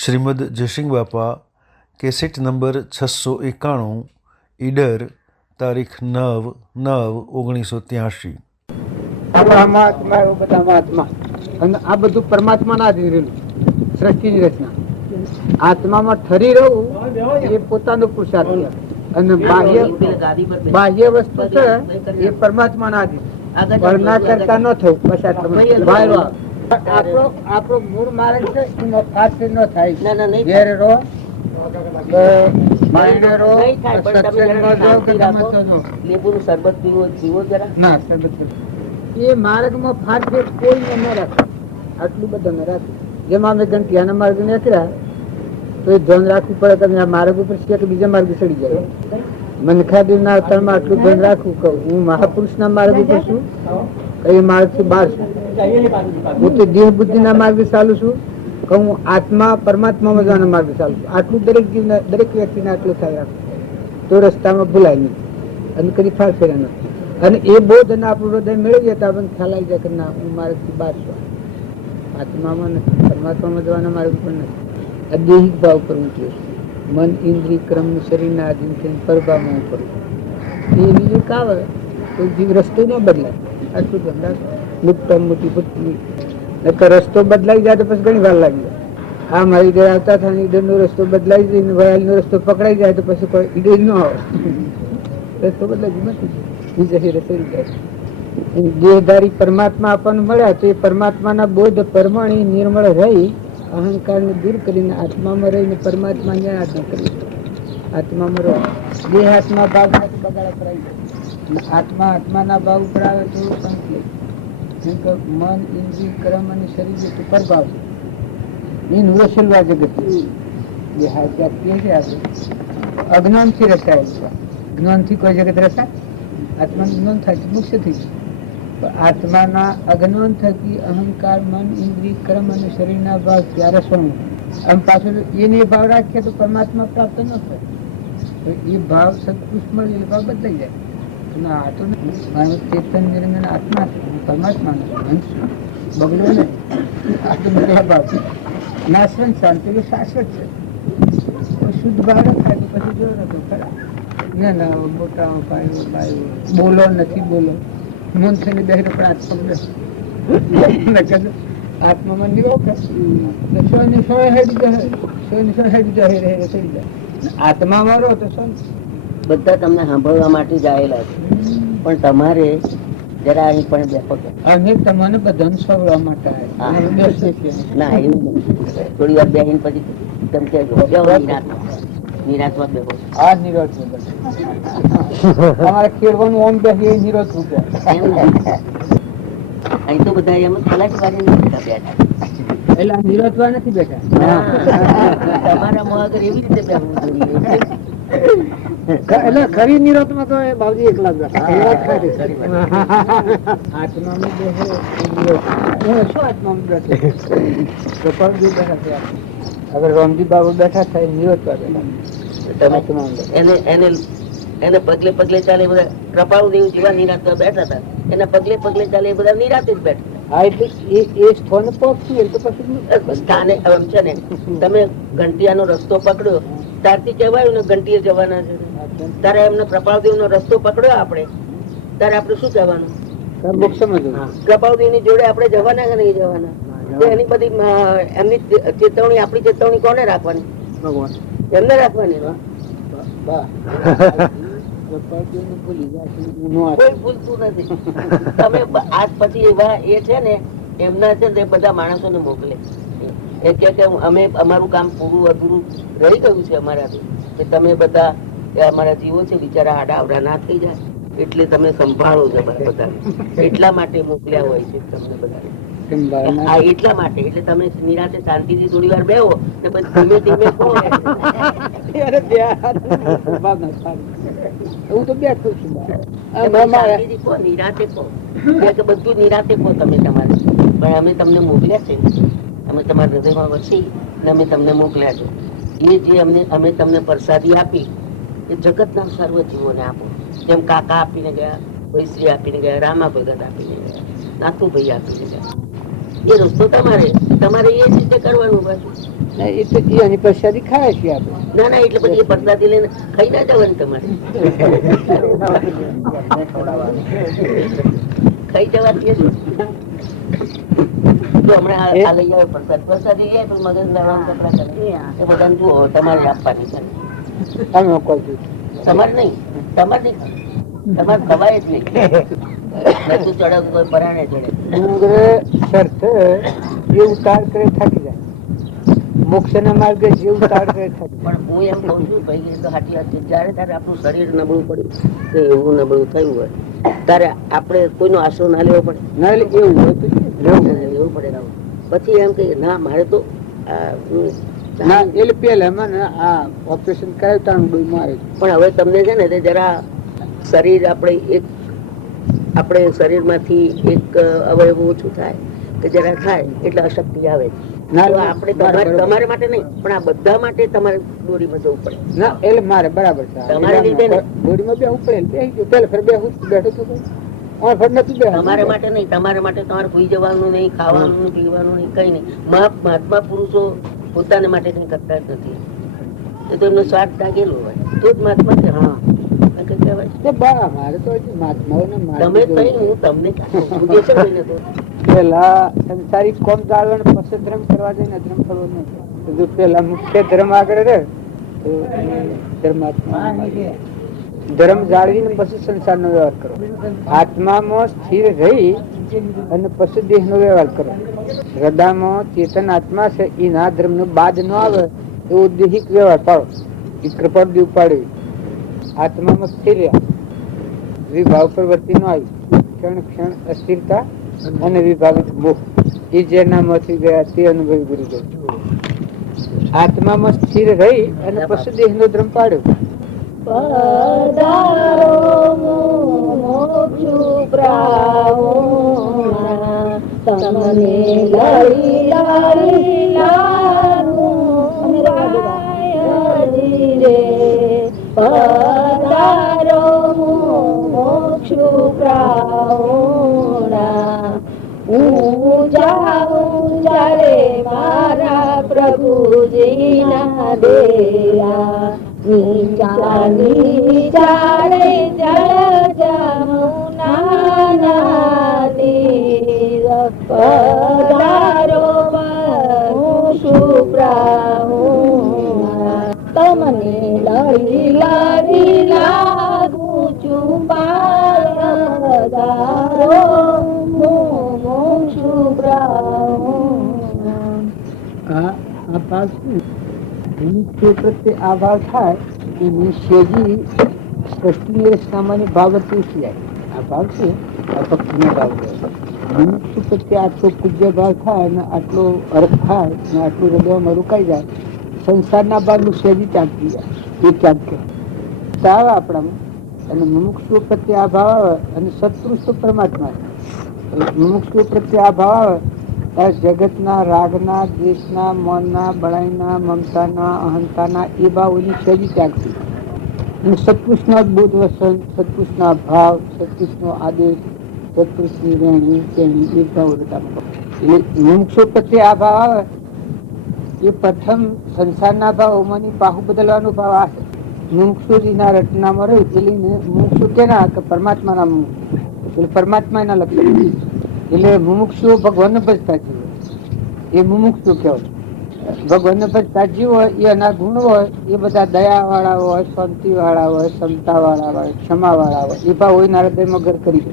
શ્રીમદ જયસિંહ બાપા cassette number 691 Idar તારીખ 9/9/1983। અને આ બધું પરમાત્માના આધીન રહેલું સૃષ્ટિની રચના. આત્મામાં ઠરી રહેવું એ પોતાનો પુરુષાર્થ છે અને બાહ્ય વસ્તુ છે એ પરમાત્માના આધીન. વર્ણના કરતા ન થયું બસ આપણો મૂળ માર્ગ છે એમાં ફાસ્ટ ન થાય. ઘેર રહો, માયને રહો, સત્સંગમાં જાઓ કે ગમે તો જાઓ. લીંબુનું શરબત પીવો જરા. ના, શરબત એ માર્ગમાં ફાસ્ટ કોઈને ન રાખે, આટલું બધું ન રાખે. જેમાં અમે ઘંટિયાના માર્ગ નીકળ્યા તો એ ધ્યાન રાખવું પડે કે આ માર્ગ ઉપર છે કે બીજા માર્ગે ચડી જાય. મનખાદેવના અવતારમાં આટલું ધ્યાન રાખવું કે હું મહાપુરુષના માર્ગ ઉપર છું, કઈ માર્ગ થી બહાર છું. હું તો દેહ બુદ્ધિના માર્ગે ચાલુ છું કે હું આત્મા પરમાત્મામાં જવાના માર્ગે ચાલુ છું. આટલું દરેક જીવને દરેક વ્યક્તિને આટલું થાય રાખવું તો રસ્તામાં ભૂલાય નહીં અને કદી ફાર ફેરે નથી. અને એ બોધ અને આપણું હૃદય મેળવી જાય તો આપણને ખ્યાલ આવી જાય કે ના, હું માર્ગથી બહાર છું, આત્મામાં નથી, પરમાત્મામાં જવાના માર્ગ પર નથી. અદેહિક ભાવ કરવું જોઈએ. મન ઇન્દ્રિય ક્રમ શરીરના આધીન થઈને પરભાવમાં કરવું. એ બીજું કાવે તો જીવ રસ્તો ન બદલાય. આટલું ધંધા મોટા મોટી ભૂતની રસ્તો બદલાઈ જાય તો પછી ઘણી વાર લાગી જાય. આ મારી ઘરે આવતા થાય ઈડરનો રસ્તો બદલાઈ જાય, વયાલનો રસ્તો પકડાઈ જાય તો પછી કોઈ ઈડર ન આવે. રસ્તો બદલાઈ નથી. દેહધારી પરમાત્મા આપણને મળ્યા તો એ પરમાત્માના બોધ પરમાણી નિર્મળ રહી અહંકારને દૂર કરીને આત્મામાં રહીને પરમાત્માને આરાધના કરવી. આત્મામાં રહો. દેહ આત્મા ભાવ બગાડા કરાવી જાય. આત્માના ભાવ ઉપર આવે તો સંકલિત. મન ઇન્દ્રિય કર્મ અને શરીર જેટલું પ્રભાવ એનું રસલવા જગત અજ્ઞાનથી રચાયેલું. જ્ઞાનથી કોઈ જગત રચાય? આત્માનું જ્ઞાન થાય મુક્ત થઈ જાય. આત્માના અજ્ઞાન થકી અહંકાર, મન, ઇન્દ્રિય, કર્મ અને શરીરના ભાવ ત્યાં રસવાનું. આમ પાછળ એને ભાવ રાખીએ તો પરમાત્મા પ્રાપ્ત ન થાય. એ ભાવ સત્પુરુષ મળે એ ભાવ બદલાઈ જાય. ના, આ તો મારું ચેતન નિરંજન આત્મા પરમાત્મા બગડો ને આ તો બધા ભાવ નાશવંત શાંતિ શાશ્વત છે. શુદ્ધ ભાવ થાય તો પછી જો નતો ખરા. ના મોટા બોલો નથી બોલો મન થઈને બે આત્મામાં આત્મામાં રહો તો બધા તમને સાંભળવા માટે જ આવેલા છે, પણ તમારે જરા અહીં પણ બેઠો અને તમને બધાને સાંભળવા માટે ના એવું થોડી વાર બેહીને પછી તમે કહેજો નિરાશમાં બેઠો. આ નિરોધ અમારે ખેડવાનું ઓમ બેસીએ નિરોધ રૂપિયા અહીં તો બધા એમ ખલાસી બેઠા એટલે નિરોધવા નથી બેઠા. તમારા મગર એવી રીતે બેસવું જોઈએ. એટલે ખરી નિરોધ માં તો બાબજી એકલા બેઠા. આત્મામાં બેસે શું આત્મામાં બેઠે બેઠા. અગર રામજી બાબુ બેઠા થાય નિરોધ એને પગલે પગલે ચાલે બધા કૃપાળુ દેવ જેવા નિરાંતમાં બેઠા હતા. એના પગલે પગલે ચાલે એ બધા નિરાંતે જ બેઠા. હા, એટલે એ સ્થાને પહોંચીએ તો પછી સ્થાને એમ છે ને, તમે ઘંટિયાનો રસ્તો પકડ્યો ત્યારથી કહેવાયું ને ઘંટીએ જવાના છે. ત્યારે એમને કૃપાળુદેવ નો રસ્તો પકડ્યો આપણે, ત્યારે આપણે શું કહેવાનું? કૃપાળુદેવ ની જોડે આપણે જવાના કે નહીં જવાના? એની બધી એમની ચેતવણી, આપણી ચેતવણી કોને રાખવાની? ભગવાન એમને રાખવાની. કોઈ ભૂલતું નથી. તમે આજ પછી એવા એ છે ને એમના છે તે બધા માણસોને મોકલે. એ કે અમે અમારું કામ પૂરું અધૂરું રહી ગયું છે અમારાથી, તમે બધા અમારા જીવો છે બિચારા આડા આવડા ના થઈ જાય એટલે તમે સંભાળો છો બધા. એટલા માટે મોકલ્યા હોય છે તમને બધા. એટલા માટે એટલે તમે નિરાતે શાંતિથી થોડી વાર બેહો ને પછી ધીમે ધીમે કહો. હું તો બેઠું છું. નિરાતે કહો, બધું નિરાતે કહો તમે તમારે. પણ અમે તમને મોકલ્યા છે, અમે તમારા હૃદયમાં વસી ને અમે તમને મોકલ્યા છે. એ જે અમે તમને પ્રસાદી આપી એ જગતના સર્વ જીવોને આપો. જેમ કાકા આપીને ગયા, વૈશ્રી આપીને ગયા, રામા ભગત આપીને ગયા, નાથુભાઈ આપીને ગયા. એ રસ્તો તમારે તમારે એ જ રીતે કરવાનું પાછું. એ તો એની પ્રસાદી ખાય છે આપણે. ના ના, એટલે પછી એ પ્રસાદી લઈને ખાઈ ના જવાનું તમારે. ખાઈ જવાથી શું? તો હમણાં આ લઈ આવે પ્રસાદ, પ્રસાદી એ મગજ લાવવાનું કપડા કરે એ બધાને જુઓ તમારે આપવાની છે. તમે કોઈ તમારે નહીં, તમારે નહીં, તમારે ખવાય જ નહીં. નતું ચડક કોઈ પરાણે ચડે. ડુંગરે શર્ત જે ઉતાર કરે થાકી જાય, મોક્ષ ના માર્ગે જે ઉતાર કરે થાકી પણ હું એમ કઉ છું ભાઈ, તો સાચી વાત છે. જયારે તારે આપણું શરીર નબળું પડ્યું કે એવું નબળું થયું હોય ત્યારે આપણે કોઈનો આશરો ના લેવો પડે. ના એટલે એવું હોય તો લેવું પડે. પછી એમ કે ના મારે તો ના એટલે પેલા મને આ ઓપરેશન કરાવ્યું તારું ડોઈ મારે. પણ હવે તમને છે ને તે જરા શરીર આપણે શરીર માંથી એક અવયવ ઓછું થાય કે જરા થાય એટલે અશક્તિ આવે. આપણે તમારે માટે નહીં પણ આ બધા માટે તમારે દોરીમાં જવું પડે. ના એટલે મારે બરાબર છે તમારે લીધે ને દોરીમાં બેહવું પડે. બેસી ગયો પેલા ફેર બેઠો તમારે માટે નહીં, તમારે માટે તમારે ભૂઈ જવાનું નહીં, ખાવાનું પીવાનું નહીં, કઈ નહીં. મહાત્મા પુરુષો પોતાને માટે કઈ કરતા જ નથી. એ તો એમનો સ્વાર્થ જાગેલો હોય તો જ મહાત્મા છે. હા મારે તો મહાત્માઓ તમે કઈ હું તમને પેલા સંસારિક કોમ જાળવણ પછી ધર્મ કરવા દે ને ધર્મ કરવો નહીં. પેલા મુખ્ય ધર્મ આગળ રહે તો ધર્માત્મા ધર્મ જાળવીને પછી સંસારનો વ્યવહાર કરો. આત્મામાં સ્થિર રહી અને પછી દેહનો વ્યવહાર કરો. હૃદયમાં ચેતન આત્મા છે એ ના ધર્મ નો બાદ ન આવે એવો દૈહિક વ્યવહાર પાડો. એ કૃપાળી ઉપાડવી. આત્મામાં સ્થિર રહ્યા, વિભાવ પ્રવૃત્તિ ન આવી. ક્ષણ ક્ષણ અસ્થિરતા અને વિભાવિત મોહ એ જેના માંથી ગયા તે અનુભવી ગુરુદેવ. આત્મામાં સ્થિર રહી અને પછી દેહ નો ધર્મ પાડ્યો. મારા પ્રભુજી ના દેરા નીચાની ચાલે જળ જમુના તીર પધારો શુભ્રાહુણા તમને લડી લડી લાગુ છું પધારો પ્રત્યે આ ભાવ થાય એ નિશ્ચયજી સૃષ્ટિ સામાન્ય ભાવ ઉઠી જાય. આ ભાવ છે આ ભક્તિનો ભાવ છે. મનુષ્ય પ્રત્યે આટલો પૂજ્ય ભાવ થાય ને આટલો અર્થ થાય ને આટલું હૃદયમાં રોકાઈ જાય, સંસારના ભાવનું સહેજી ચાંકી જાય. એ ચાંકે આવે આપણામાં. અને મુમુક્ષુ પ્રત્યે આ ભાવ આવે અને સત્પુરુષ તો પરમાત્મા. મુમુક્ષુ પ્રત્યે આ ભાવ આવે જગતના રાગના, દ્વેષના, મનના, બળાઈના, મમતાના, અહંતાના એ ભાવોની સહેજી ત્યાગથી. અને સત્પુરુષના બોધ વસન, સત્પુરુષના ભાવ, સત્પુરુષનો આદેશ, સત્પુરુષની રહેણી કેણી એ ભાવ મુમુક્ષુ પ્રત્યે આ ભાવ આવે એ પ્રથમ સંસારના ભાવોમાંની બાહુ બદલવાનો ભાવ આ છે. મુમુક્ષુજીના રચનામાં રહે એટલે મુમુક્ષુ કેના કે પરમાત્માના મુમુક્ષુ એટલે પરમાત્માના લક્ષણ. એટલે મુમુક્ષુ ભગવાનને ભજતા જીવો એ મુમુક્ષુ કહેવાય. ભગવાનને ભજતા જીવ હોય એ એના ગુણ હોય એ બધા દયા વાળા હોય, શાંતિ વાળા હોય, ક્ષમતા વાળા હોય, ક્ષમા વાળા હોય એ ભાવ હોય હૃદયમાં ઘર કરી દે.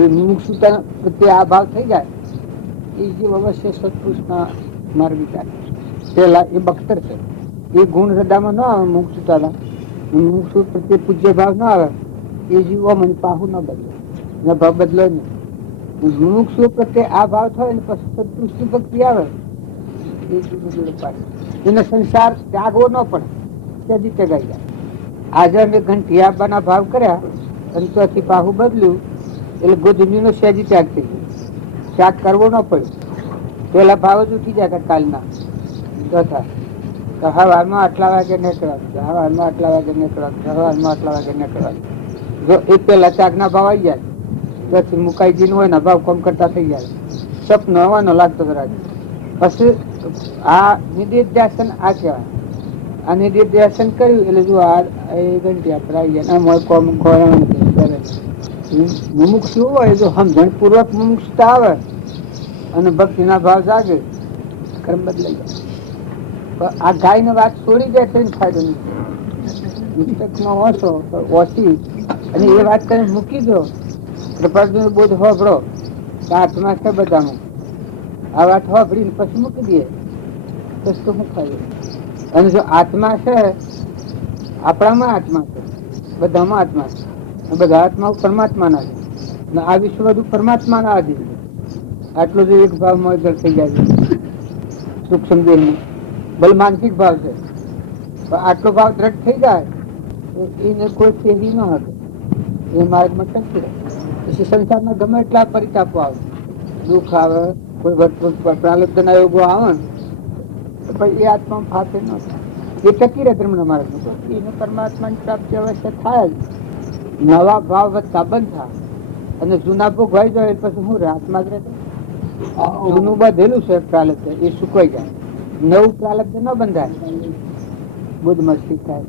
એ મુમુક્ષુતા પ્રત્યે આ ભાવ થઈ જાય એ જીવ અવશ્ય સત્પુરુષના માર્ગ ચાલે. પેલા એ બખ્તર છે એ ગુણ હૃદયમાં ન આવે. મુમુક્ષુતાના મુમુક્ષુ પ્રત્યે પૂજ્ય ભાવ ન આવે એ જીવો મને પાહુ ન બદલે ભાવ બદલો નહીં. મુમુક્ષુ પ્રત્યે આ ભાવ થાય ને પછી સત્પુરુષની ભક્તિ આવે એને સંસાર ત્યાગવો ન પડે, ત્યાંથી ત્યાગાઈ જાય. આજે અમે ઘંટિયાબાના ભાવ કર્યા અને ત્યાંથી પાહુ બદલ્યું એટલે ગોધુમીનો સહેજી ત્યાગ થઈ ગયો. ત્યાગ કરવો ન પડે. પેલા ભાવ જ ઉઠી જાય કાલના ચોથા હવારમાં આટલા વાગે નીકળવાનું, હવારમાં આટલા વાગે નીકળવાનું, હવારમાં આટલા વાગે નીકળવાનું. જો એ પેલા ત્યાગના ભાવ આવી જાય પછી મુકાઈજી હોય ને ભાવ કોમ કરતા થઈ જાય. સપનો હવાનો લાગતો પછી આ નિધિધ્યાસન આ કહેવાય. આ નિધિધ્યાસન કર્યું એટલે જો આ ઘંટી આપણે આવી ગયા. મુમુક્ષ શું હોય, જો સમજણ પૂર્વક મુમુક્ષતા આવે અને ભક્તિના ભાવ જાગે, કર્મ બદલાઈ જાય. આ ગાય ને વાત છોડી દે છે ફાયદો નથી. ઓછો ઓછી અને એ વાત કરીને મૂકી દો. કૃપાળુ બોધ હોભળો હાથમાં છે બધામાં, આ વાત હોભળીને પછી મૂકી દે તો શું ફાયદો. અને જો આત્મા છે, આપણામાં આત્મા છે, બધામાં આત્મા છે, બધા આત્મા પરમાત્માના છે. આ વિશ્વ બધું પરમાત્માના આધીન છે. આટલો જો એક ભાવમાં અગર થઈ જાય સૂક્ષ્મ દેહમાં, ભલે માનસિક ભાવ છે, પણ આટલો ભાવ દ્રઢ થઈ જાય તો એને કોઈ તેવી ન હકે, એ માર્ગમાં ટકી રહે. પછી સંસારમાં ગમે એટલા પરિતાપો આવે, દુઃખ આવે, કોઈ પ્રાલબ્ધના યોગો આવે તો પછી એ આત્મા ફાતે ન થાય, એ ટકી રહે ધર્મના માર્ગમાં. એને પરમાત્માની પ્રાપ્તિ અવશ્ય થાય જ. નવા ભાવ વધતા બંધ થાય અને જૂના ભોગ વાઈ જાય પછી શું રહે? આત્મા જ રહે. જૂનું બધેલું છે પ્રાલબ્ધ, એ સુકાઈ જાય, નવું પ્રાલબ્ધ ન બંધાય, બુદ્ધમાં શીખાય.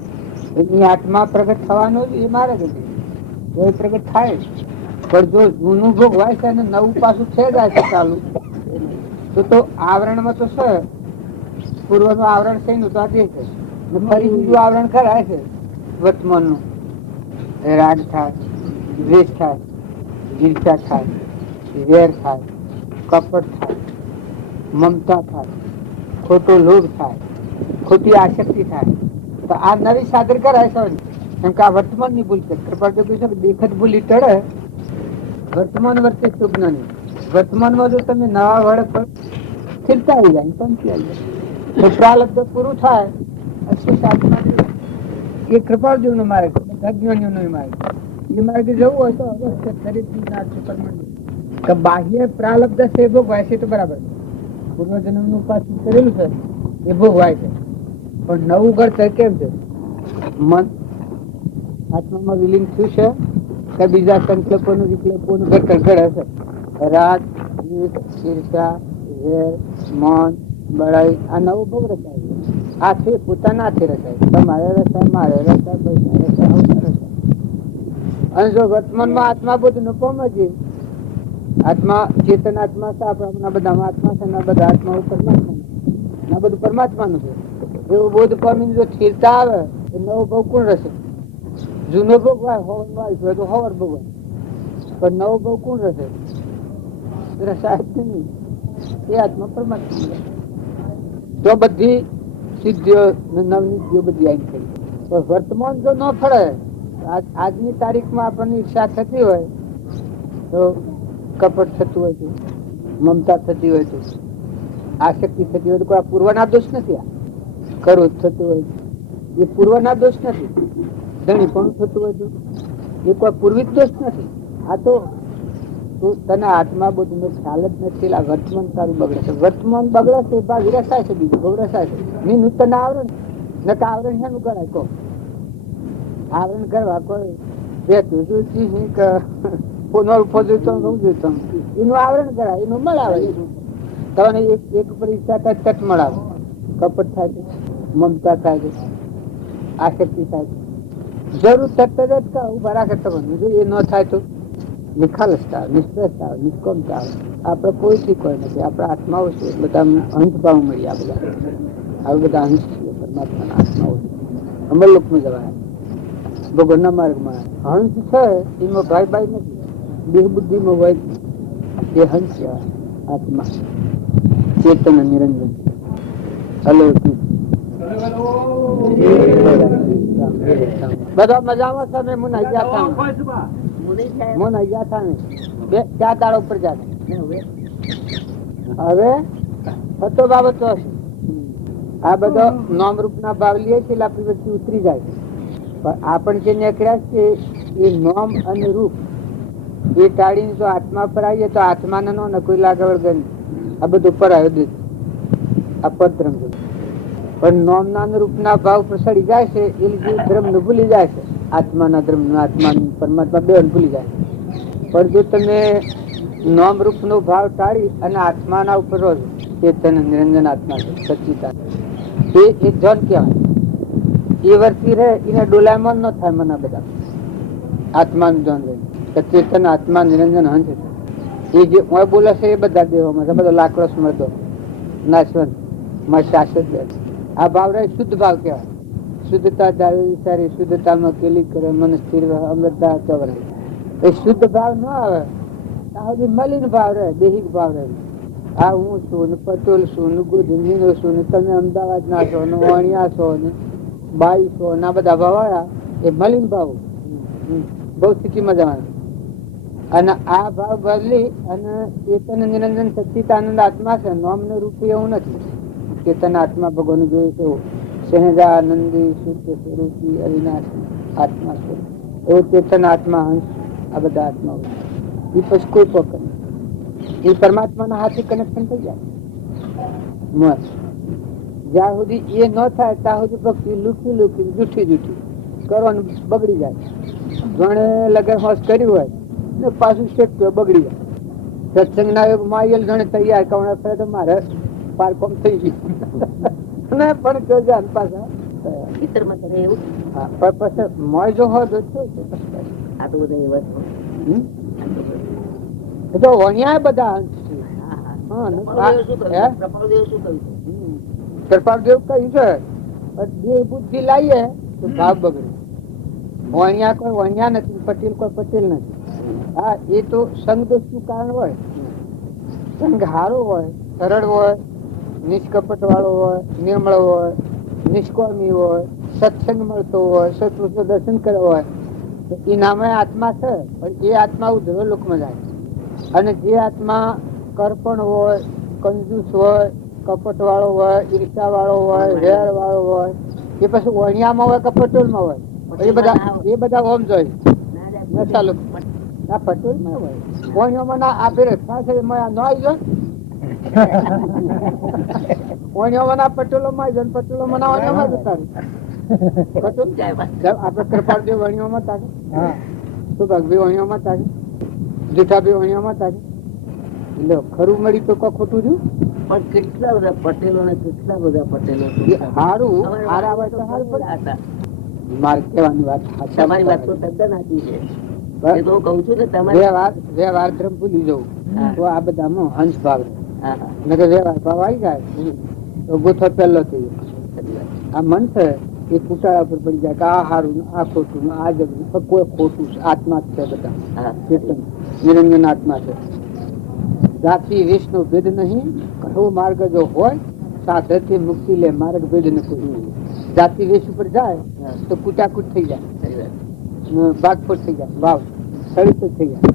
એની આત્મા પ્રગટ થવાનો એ મારે જ પ્રગટ થાય. પણ જો જૂનું ભોગ વાય છે અને નવું પાછું છે જાય છે ચાલુ, તો આવરણમાં તો છે, પૂર્વનું આવરણ છે નું તો આ દેહ છે, ફરી બીજું આવરણ કરાય છે વર્તમાનનું. રાગ થાય, દ્વેષ થાય, ઈર્ષા થાય, વેર થાય, કપટ થાય, મમતા થાય, ખોટો લોભ થાય, ખોટી આસક્તિ થાય. તો આ નવી સાદર કરાય છે, કેમ કે આ વર્તમાન ની ભૂલ છે. દેખત ભૂલી ટળે, વર્તમાન વર્તે સુજ્ઞાની. વર્તમાનમાં જો તમે નવા વડે પર સ્થિરતા આવી જાય, શાંતિ આવી જાય, તો પ્રાલબ્ધ પૂરું થાય. એ કૃપાળુ નો માર્ગ, અજ્ઞાનીઓ નો માર્ગ. એ માર્ગે જવું હોય તો અવશ્ય બાહ્ય પ્રાલબ્ધ છે ભોગવાય છે તો બરાબર, પૂર્વજન્મ નું પાછું કરેલું છે એ ભોગવાય છે. પણ નવું ઘડતર કેમ છે? મન આત્મામાં વિલીન થયું છે કે બીજા સંકલ્પોનું વિકલ્પોનું ઘડતર ઘડે છે. રાગ, ઈર્ષા, વેર, મન, બળાઈ, આ નવો ભોગ રચાય. આ છે પોતાના હાથે રચાય, તમારે રચાય, મારે રચાય, પૈસા રચાય, અવસર રચાય. અને જો વર્તમાનમાં આત્મા બધું ન પહોંચે, આત્મા ચેતન આત્મા છે આપણા બધામાં આત્મા છે, બધા આત્મા પરમાત્મા, ના બધું પરમાત્માનું છે. એવું બોધ પામીને જો સ્થિરતા આવે તો નવો ભોગ કોણ રહેશે? જૂનો ભોગ હોય તો હવર ભોગ હોય, પણ નવો ભોગ કોણ રહેશે? રસાય નહીં. એ આત્મા પરમાત્મા. તો બધી સિદ્ધિઓ નવનીતિઓ બધી આવી કરી. તો વર્તમાન જો ન ફળે, આજની તારીખમાં આપણને ઈચ્છા થતી હોય તો કપટ થતું હોય છે, મમતા થતી હોય છે, આસક્તિ થતી હોય તો કોઈ પૂર્વના દોષ નથી. આ ખરું થતું હોય એ પૂર્વના દોષ નથી. ધણી પણ થતું હોય તો એ કોઈ પૂર્વિક દોષ નથી. આ તો તને આત્મા બધું ખ્યાલ જ નથી. આ વર્તમાન તારું બગડે છે, વર્તમાન બગડે છે, ભાગ રસાય છે, બીજું ભાવ રસાય છે. ની નૂતન આવરણ ન આવરણ શાનું કરાય? કહો આવરણ કરવા કોઈ એનું આવરણ કરાય, એનું મળાવે. તમને એક ઉપર ઈચ્છા થાય તટ મળાવે, કપટ થાય છે, મમતા થાય છે, આસક્તિ થાય છે. જરૂર તરત જ ઉભા રાખે તમને. જો એ ન થાય તો નિખાલસતા, નિષ્ફળતા, નિષ્કોમતા. આપણે કોઈથી કોઈ નથી, આપણા આત્માઓ છે. બધા અંશ ભાવ મળી. આ બધા અંશ છે પરમાત્માના આત્માઓ છે. અમરલોકમાં જવાય, ભગવાનના માર્ગમાં. હંસ છે એમાં ભાઈ ભાઈ નથી, દેહ બુદ્ધિમાં હોય એ હંસ છે. આત્મા ચેતન નિરંજન અલૌકિક. બધા મજામાં છે. મેં મુનાઈ ગયા હતા ને 4 દાડા ઉપર જાય. હવે હતો બાબત તો આ બધો નામ રૂપ ના ભાવ લે છે એટલે આપણી વચ્ચે ઉતરી જાય છે. પણ આપણ જે નીકળ્યા છે એ નામ અને રૂપ એ ટાળીને જો આત્મા પર આવીએ તો આત્માને નો કોઈ લાગે વળગે. આ બધું પર આવ્યો આ પદ્રમ. પણ નામ ના રૂપ ના ભાવ પ્રસરી જાય છે એ લીધે ધર્મ ને ભૂલી જાય છે. આત્માના ધર્મ નું, આત્માનું પરમાત્મા બે ભૂલી જાય. પણ જો તમે નામ રૂપ નો ભાવ ટાળી અને આત્માના ઉપર રહો ચેતન નિરંજન આત્મા છે, સચ્ચિદાનંદ. એ જોન કહેવાય. એ વર્ષથી રહે એને ડોલાયમાન ન થાય મને બધા આત્માનું જોન રહે કે ચેતન આત્મા નિરંજન હંસ છે. એ જે બોલે છે એ બધા દેહોમાં છે, બધો લાકડો સ્મૃતો નાશવંત માં શાશ્વત. આ ભાવ રહે શુદ્ધ ભાવ કહેવાય. શુદ્ધતા જાળવી વિચારી શુદ્ધતામાં કેલી કરે મન સ્થિર અમૃતતા ચવરે. એ શુદ્ધ ભાવ ન આવે ત્યાં સુધી મલિન ભાવ રહે, દેહિક ભાવ રહે. આ હું છું ને પટોલ છું ને ગુજમીનો છું ને તમે અમદાવાદ ના છો ને વાણિયા છો ને બાઈ છો ને આ બધા ભાવ આવ્યા એ મલિન ભાવ બહુ સ્થિતિમાં જવાનું. અને આ ભાવ બદલી અને ચેતન નિરંજન સચ્ચિદાનંદ આત્મા છે, નામ ને રૂપી એવું નથી. ચેતન આત્મા ભગવાન જોયું છે એવું સહેજાનંદી શુદ્ધ સ્વરૂપી અવિનાશી આત્મા છે એવું ચેતન આત્મા હંસ આ બધા આત્મા એ પછી કોઈ પકડ એ પરમાત્માના હાથે કનેક્શન થઈ જાય. જ્યાં સુધી એ ન થાય ત્યાં સુધી ભક્તિ લુખી લુખી જૂઠી જૂઠી કરવાનું બગડી જાય. જોણે લગન હોશ કર્યું હોય ને પાછું શેકતો બગડી જાય. સત્સંગ ના માયેલ જણે તૈયાર કરવાના ફરે તો મારે પારકોમ થઈ ગયું ને પણ જો જાન પાછા ભીતરમાં કરે એવું. હા પણ પછી મોય જો હોય તો આ તો બધા એવા તો વણ્યા બધા અંશ છે. કૃપાળદેવ કહ્યું છે દેહ બુદ્ધિ લાવીએ તો ભાવ બગડે. વણ્યા કોઈ વણ્યા નથી, પટેલ કોઈ પટેલ નથી. હા એ તો સંગ દોષ નું કારણ હોય. સંગ હારો હોય, સરળ હોય, નિષ્કપટ વાળો હોય, નિર્મળ હોય, નિષ્કોમી હોય, સત્સંગ મળતો હોય, સત્પુરુષ દર્શન કર્યો હોય તો એ નામે આત્મા છે. પણ એ આત્મા ઉધ્રવ લોકમાં જાય. અને જે આત્મા કરપણ હોય, કંજૂસ હોય, કપટ વાળો હોય, ઈર્ષા વાળો હોય, વેર વાળો હોય, એ પછી વણિયામાં હોય કે પટોલમાં હોય એ બધા ઓમ જોઈ ચાલુ ના પટોલમાં હોય વણિયામાં ના આપે ખાસ ન આવી જાય. વણિયામાં ના પટોલોમાં આવી જાય, પટોલોમાં ના વણિયામાં જતા આપડે કૃપાળદેવ વણિયામાં તાકે, શું ભગવી વણિયામાં તાકે, જૂઠા બી વણિયામાં તાકે. એટલે ખરું મળી તો કોઈ ખોટું રહ્યું. પણ કેટલા બધા પટેલો ને કેટલા બધા પટેલો સારું સારા હોય તો સારું પડે. મારે કહેવાની વાત તમારી વાત તો તદ્દન સાચી છે. એ તો કઉ છું ને તમારે વ્યવહાર ધર્મ ભૂલી જવું તો આ બધામાં હંસ ભાવ વ્યવહાર ભાવ આવી જાય તો ગોથો પહેલો થઈ જાય. આ મન છે એ કુટાળા પર પડી જાય કે આ સારું આ ખોટું આ જગવું કોઈ ખોટું આત્મા જ છે. બધા ચેતન નિરંજન આત્મા છે. જાતિ વેશ નો ભેદ નહીં, કયો માર્ગ જો હોય સાધથી મુક્તિ લે માર્ગ ભેદ નથી. જાતિ વેશ ઉપર જાય તો કુટાકુટ થઈ જાય, બાગફોડ થઈ જાય, ભાવ સળિત થઈ જાય.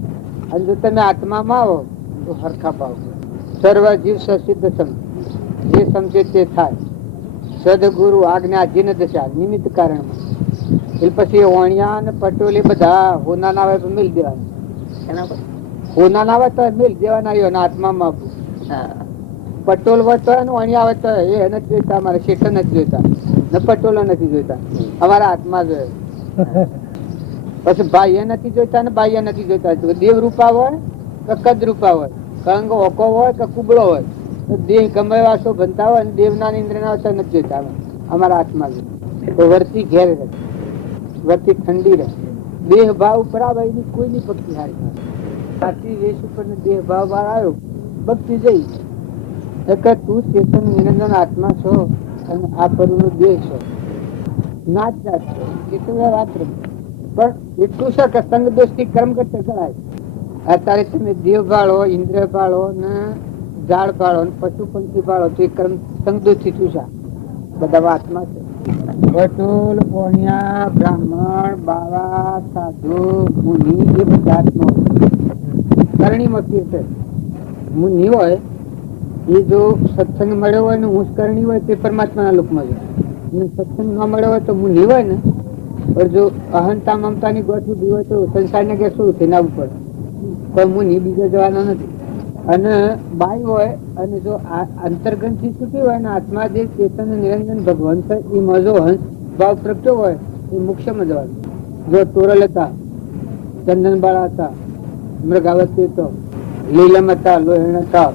અને જો તમે આત્મામાં આવો તો હરખા ભાવ. સર્વ જીવ સિદ્ધ સમ જે સમજે તે થાય. સદગુરુ આજ્ઞા જીન દશા નિમિત્ત કારણ. એટલે પછી વણિયા અને પટોલ એ બધા હોના ના આવે તો મિલ દેવાના. હોના ના આવે તો મિલ દેવાના. આત્મામાં પટોલ વધતો હોય ને વણિયા વધતો હોય એ નથી જોઈતા. અમારે શેઠ નથી જોઈતા ને પટોલો નથી જોઈતા, અમારા હાથમાં જોઈએ. પછી ભાઈ નથી જોઈતા ને બાહ્ય નથી જોઈતા. દેવ રૂપા હોય કે કદ રૂપા હોય, કંગ ઓકો હોય કે કુબળો હોય, દેહ ગમે શો બનતા હોય દેવના ઇન્દ્રના નથી જોઈતા. અમારા હાથમાં તો વર્તી ઘેર રહે, વર્તી ઠંડી રહે. દેહ ભાવ ઉપર આવે એની કોઈની ભક્તિ હારી. સાચી વેશ ઉપર દેહ ભાવ બહાર આવ્યો ભક્તિ જઈ કે તું ચેતન નિરંજન આત્મા છો અને આ પરનું દેહ છો, નાચ નાચ છો એટલું વાત રમ. પણ એટલું છે કે સંગ દોષથી કર્મ કરતા ગણાય. અત્યારે તમે દેવ ભાળો, ઇન્દ્રિય ભાળો ને ઝાડ ભાળો ને પશુ પંખી ભાળો તો એ કર્મ સંગ દોષથી ચૂસા બધા વાતમાં છે. પટોલ, પોણિયા, બ્રાહ્મણ, બાવા, સાધુ, મુનિ એ બધા કરણીમાં છે. મુનિ હોય એ જો સત્સંગ મળ્યો હોય ને ઊંચ કરણી હોય તે પરમાત્માના લોકમાં જાય. સત્સંગ ન મળ્યો હોય તો મુનિ હોય ને પણ જો અહંતા મમતા ની ગોઠવી હોય તો સંસારને કે શું થઈને આવવું પડે. કોઈ મુનિ બીજો જવાનો નથી. અને બાઈ હોય અને જો અંતર્ગંઠ થી છૂટી હોય ને આત્મા જે ચેતન નિરંજન ભગવાન છે એ મજો હંસ ભાવ પ્રગટ્યો હોય એ મોક્ષમાં જવાનું. જો તોરલ હતા, ચંદનબાળા હતા, મૃગાવતી હતો, લીલમ હતા, લોહીણ હતા,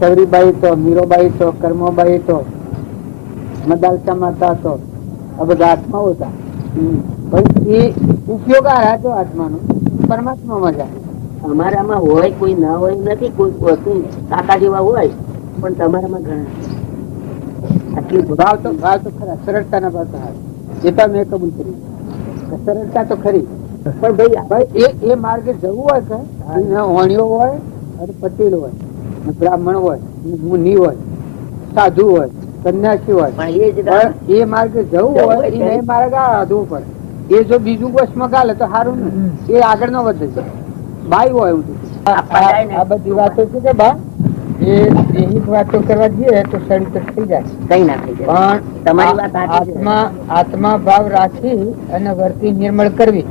સવરીબાઈ તો, મીરોબાઈ તો, કર્મોબાઈ તો, મદાલસા માતા તો, આ બધા આત્માઓ હતા. પણ એ ઉપયોગ આ રાજો આત્માનો પરમાત્મામાં જાય. અમારામાં હોય કોઈ ના હોય નથી, કોઈ વસ્તુ કાકા જેવા હોય પણ તમારામાં ઘણા આટલી ભાવ તો ખરા, સરળતાના ભાવ તો હારા. એ તો મેં કબૂલ કર્યું, સરળતા તો ખરી. પણ ભાઈ એ માર્ગે જવું હોય કે વાણિયો હોય અને પટેલ હોય, બ્રાહ્મણ હોય, મુનિ હોય, સાધુ હોય, સન્યાસી હોય, પણ એ માર્ગે જવું હોય એ માર્ગ આધવું પડે. એ જો બીજું બસમાં ગાલે તો સારું ને, એ આગળ ન વધે છે. બાઈ હોય આ બધી વાતો છે કે બા એ એની વાતો કરવા જઈએ તો સડી થઈ જાય, કઈ ના થઈ જાય. પણ તમારી વાત સાચી છે. આત્મા ભાવ રાખી અને વર્તી નિર્મળ કરવી.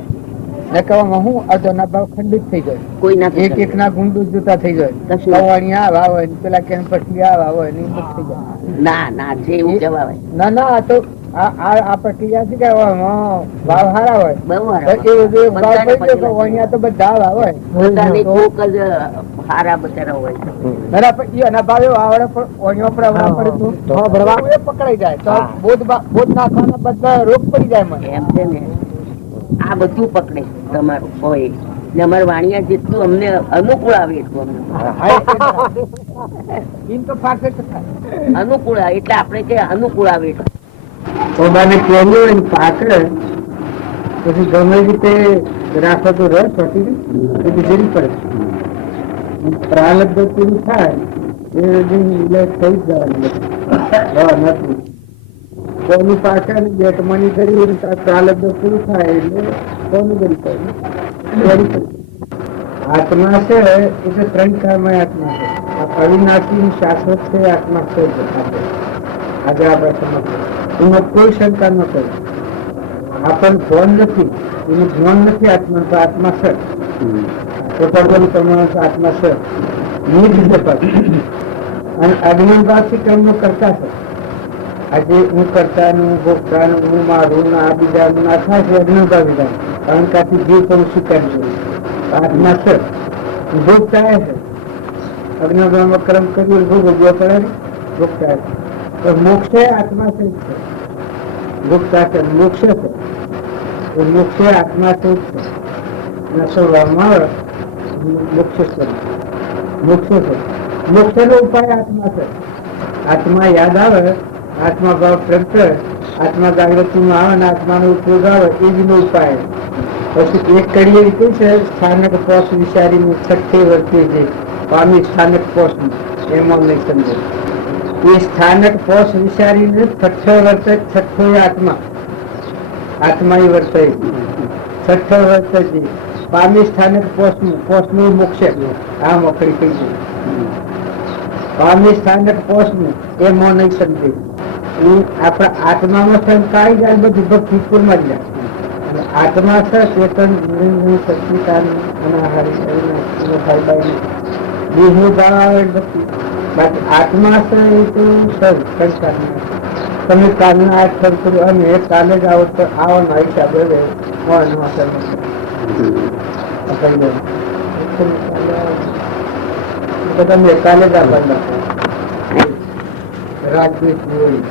ને કહેવામાં હું અધોના ભાવ ખંડિત થઈ ગયો, કોઈ ના એક એક ના ગુંડુ જુતા થઈ ગયો, કવાણી આવા હોય પેલા કે પછી આવા હોય ને થઈ જાય. ના ના છે એવું જવાય. ના ના આ તો આ પ્રક્રિયા છે કે ભાવ હારા હોય, બહુ તો બધા આવા હોય, પોતાની કોક જ હારા બચારા હોય. એના ભાવ એવો આવડે પણ પકડાઈ જાય તો બોધ નાખવાના બધા રોગ પડી જાય મને. એમ છે ને, આ બધું પકડે તમારું હોય ને. અમારે વાણિયા જેટલું અમને અનુકૂળ આવે એટલું અમને અનુકૂળ આવે એટલે આપણે કે અનુકૂળ આવે એટલું. પછી ગમે રીતે રાખો તો રસ હતી જરી પડે. પ્રાલબ્ધ પૂરું થાય એ થઈ જવાનું કોની પાછળ બેટમાની કરી પ્રાલબ્ધ પૂરું થાય એટલે કોનું કરી પડે. આત્મા છે એટલે ત્રણ કાળમાં આત્મા છે. અવિનાશી શાશ્વત છે આત્મા છે. આજે આપણે સમજ એમાં કોઈ શંકા ન કરે. આપણને ધ્યાન નથી, એનું જ્ઞાન નથી આત્મા, તો આત્મા છે. આત્મા છે અને અજ્ઞાન ભાવથી કર્મ કરતા છે. આજે હું કરતાનું, ભોગતાનું, હું મારું, આ બીજાનું ના થાય છે અજ્ઞાન ભાવ વિધાન. અહંકારથી જીવ પણ સ્વીકારી છે. આત્મા છે, ભોગતા છે. અજ્ઞાન ભાવમાં કર્મ કર્યું ભોગવવો પડે ને, ભોગતા છે. મોક્ષ આત્મા છે, ભોગતા છે, મોક્ષ છે. મોક્ષ આત્મા છે સ્વભાવમાં મોક્ષ છે. મોક્ષ નો ઉપાય આત્મા છે. આત્મા યાદ આવે, આત્મા ભાવ પ્રગટે, આત્મા જાગૃતિમાં આવે ને આત્માનો ઉપયોગ આવે એ જ નો ઉપાય. પછી એક કડીએ રીતે છે સ્થાનક પોષ વિચારીને છઠ્ઠે વર્તે છે પામી સ્થાનક પોષ એમાં નહીં સમજે. એ સ્થાનક પોષ વિચારીને છઠ્ઠો વર્તે, છઠ્ઠો આત્મા, આત્મા એ વર્તે, છઠ્ઠો વર્તે છે પામી સ્થાનક પોષનું મોક્ષ. આ મોકળી થઈ ગઈ પામી સ્થાનક પોષનું એ મો નહીં સમજે. આપણા આત્મામાં શંકાઈ જાય, બધું ભક્તિ પૂર્ણ જ જાય. આત્મા છે ચેતન સચિતાન દેહનું ભાવ આવે ભક્તિ. બાકી આત્મા છે એ તો સંસ્કાર. તમે કાલના આ સર કરો અને કાલે જ આવો તો આવવાના હિસાબે તમે કાલે જ આવવાના રાજદ્વેષ હોય.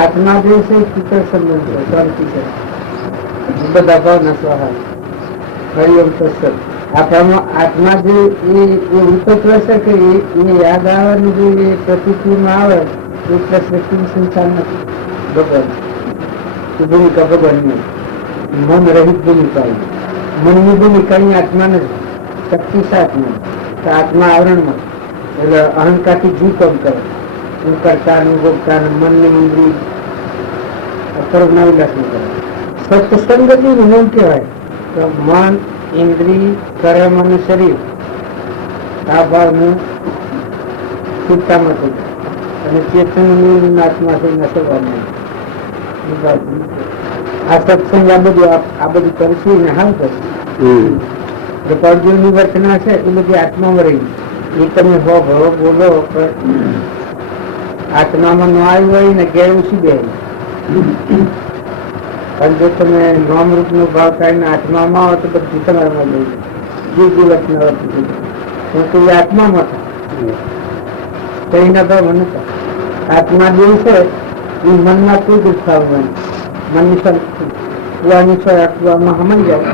આત્મા જે છે ચિત્ર સંબંધ છે, શાંતિ છે, બધા ભાવના સ્વભાવ. હરિઓમ સત્સંગ આપણામાં આત્મા જે એ વિપત્વ છે કે એ યાદ આવે જે પ્રતિક્રિયામાં આવે એટલે સૃષ્ટિ સંસાર નથી. ભગવાન ભૂમિકા ભગવાનની મન રહિત ભૂમિકા, મનની ભૂમિકા ની આત્મા નથી. શક્તિ સાતમાં આત્મા આવરણમાં એટલે અહંકારથી જુ કામ કરે. હું કરતાનું, ભોગતાનું, મનની ઇન્દ્રિય કરુણા ઉલ્લાસ ન કરે. સત્સંગની નિયમ કહેવાય તો મન, ઇન્દ્રિય, કર્મ અને શરીર આ ભાવનું ચિંતામાં થઈ અને ચેતન આત્મા થઈ નસવાનું. આ સત્સંગ આ બધું કરશું ને હાલ કરશું. પૌર્જની વર્તના છે એ બધી આત્મામાં રહી. એ તમે હો ભરો બોલો પણ આત્મામાં ન આવ્યું હોય ને ઘેર ઉછી દે. પણ જો તમે નામરૂપ નો ભાવ કાઢીને આત્મામાં આવો તો બધું તમારામાં લઈ જાય. જે દિવસ ન વર્તી એ આત્મામાં થાય. તો એના ભાવ નથી. આત્મા જે છે એ મનમાં કોઈ જ થવાનું મનની કુવાની છે કુવામાં સમજ જાય.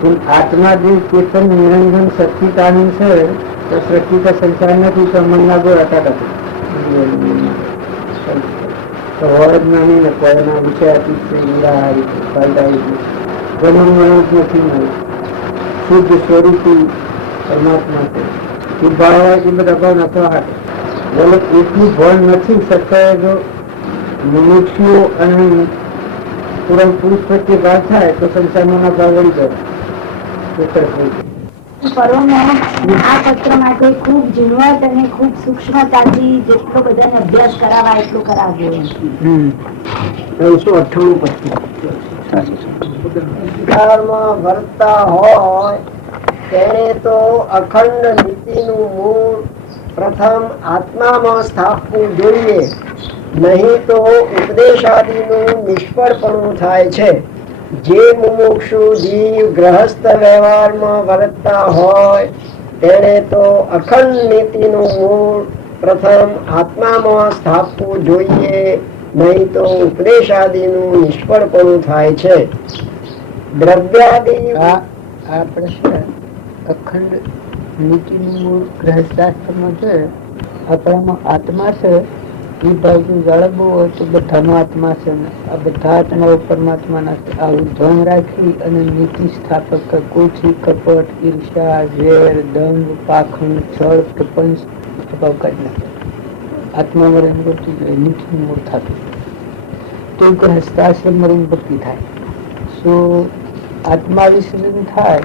પણ આત્મા જે ચેતન નિરંજન સચ્ચિદાનંદ છે તો સૃષ્ટિ का સંસાર નથી તો મનના ગોળા તો જ્ઞાની ને કોઈના વિષયાથી જન્મ મરણ નથી મળે. શુદ્ધ સ્વરૂપી પરમાત્મા છે એ ભાવ એ બધા ભાવ નથી હાટે બોલે એટલું ભણ નથી છતાં જો મનુષ્યો અને પૂરણ પુરુષ પ્રત્યે ભાવ થાય તો સંસારમાં ભાવ વળી જાય. આ પત્ર માટે ખૂબ ઝીણવટ અને ખૂબ સૂક્ષ્મતાથી જેટલો બધાને અભ્યાસ કરાવાય એટલો કરાવવો. 998 વર્તા હોય તેને તો અખંડ નીતિનું મૂળ પ્રથમ આત્મામાં સ્થાપવું જોઈએ, નહીં તો ઉપદેશાદિનું નિષ્ફળપણું થાય છે. જે મુમુક્ષુ જીવ ગ્રહસ્થ વ્યવહારમાં વર્તતા હોય તેને તો અખંડ નીતિનું મૂળ પ્રથમ આત્મામાં સ્થાપવું જોઈએ, નહીં તો ઉપદેશાદિનું નિષ્ફળપણું થાય છે. દ્રવ્યાદિ આપણે અખંડ નીતિનું મૂળ ગ્રહસ્થાશ્રમમાં છે. આપણામાં આત્મા છે એ બાજુ જાળવવું હોય તો બધાનો આત્મા છે ને આ બધા આત્માઓ પરમાત્માના છે. આવું ધ્યાન રાખી અને નીતિ સ્થાપક કોઠી કપટ ઈર્ષા ઝેર દંભ પાખંડ છળ પ્રપંચ કાઢી નાખે. આત્મા મરે નીતિનું મૂળ થતું તો ગ્રહસ્થાશ્રમ મરીને ભક્તિ થાય. શું આત્મા વિસર્જન થાય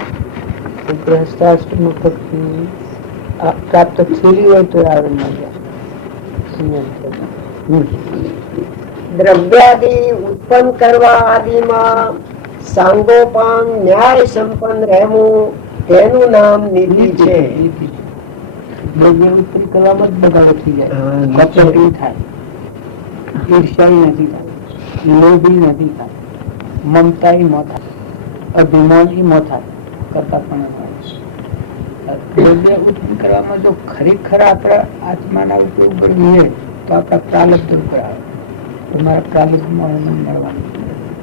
તો ગ્રહસ્થાશ્રમ ભક્તિ પ્રાપ્ત થયેલી હોય તો આવે ન જાય. દ્રવ્યાદિ ઉત્પન્ન કરવા આદિમાં સાંગોપાંગ ન્યાય સંપન્ન રહેવું તેનું નામ નીતિ છે. દ્રવ્ય ઉત્પન્ન કરવામાં જ બગાડો થઈ જાય. કપટી થાય, ઈર્ષાઈ નથી થાય, લોભી નથી થાય, મમતાઈ ન થાય, અભિમાની ન થાય કરતા પણ દ્રવ્ય ઉત્પન્ન કરવામાં જો ખરેખર આપણા આત્માના ઉપયોગ કરીએ તો આપણા પ્રાલબ્ધ ઉપર આવે તો મારા પ્રાલબ્ધમાં આનંદ મળવાનું.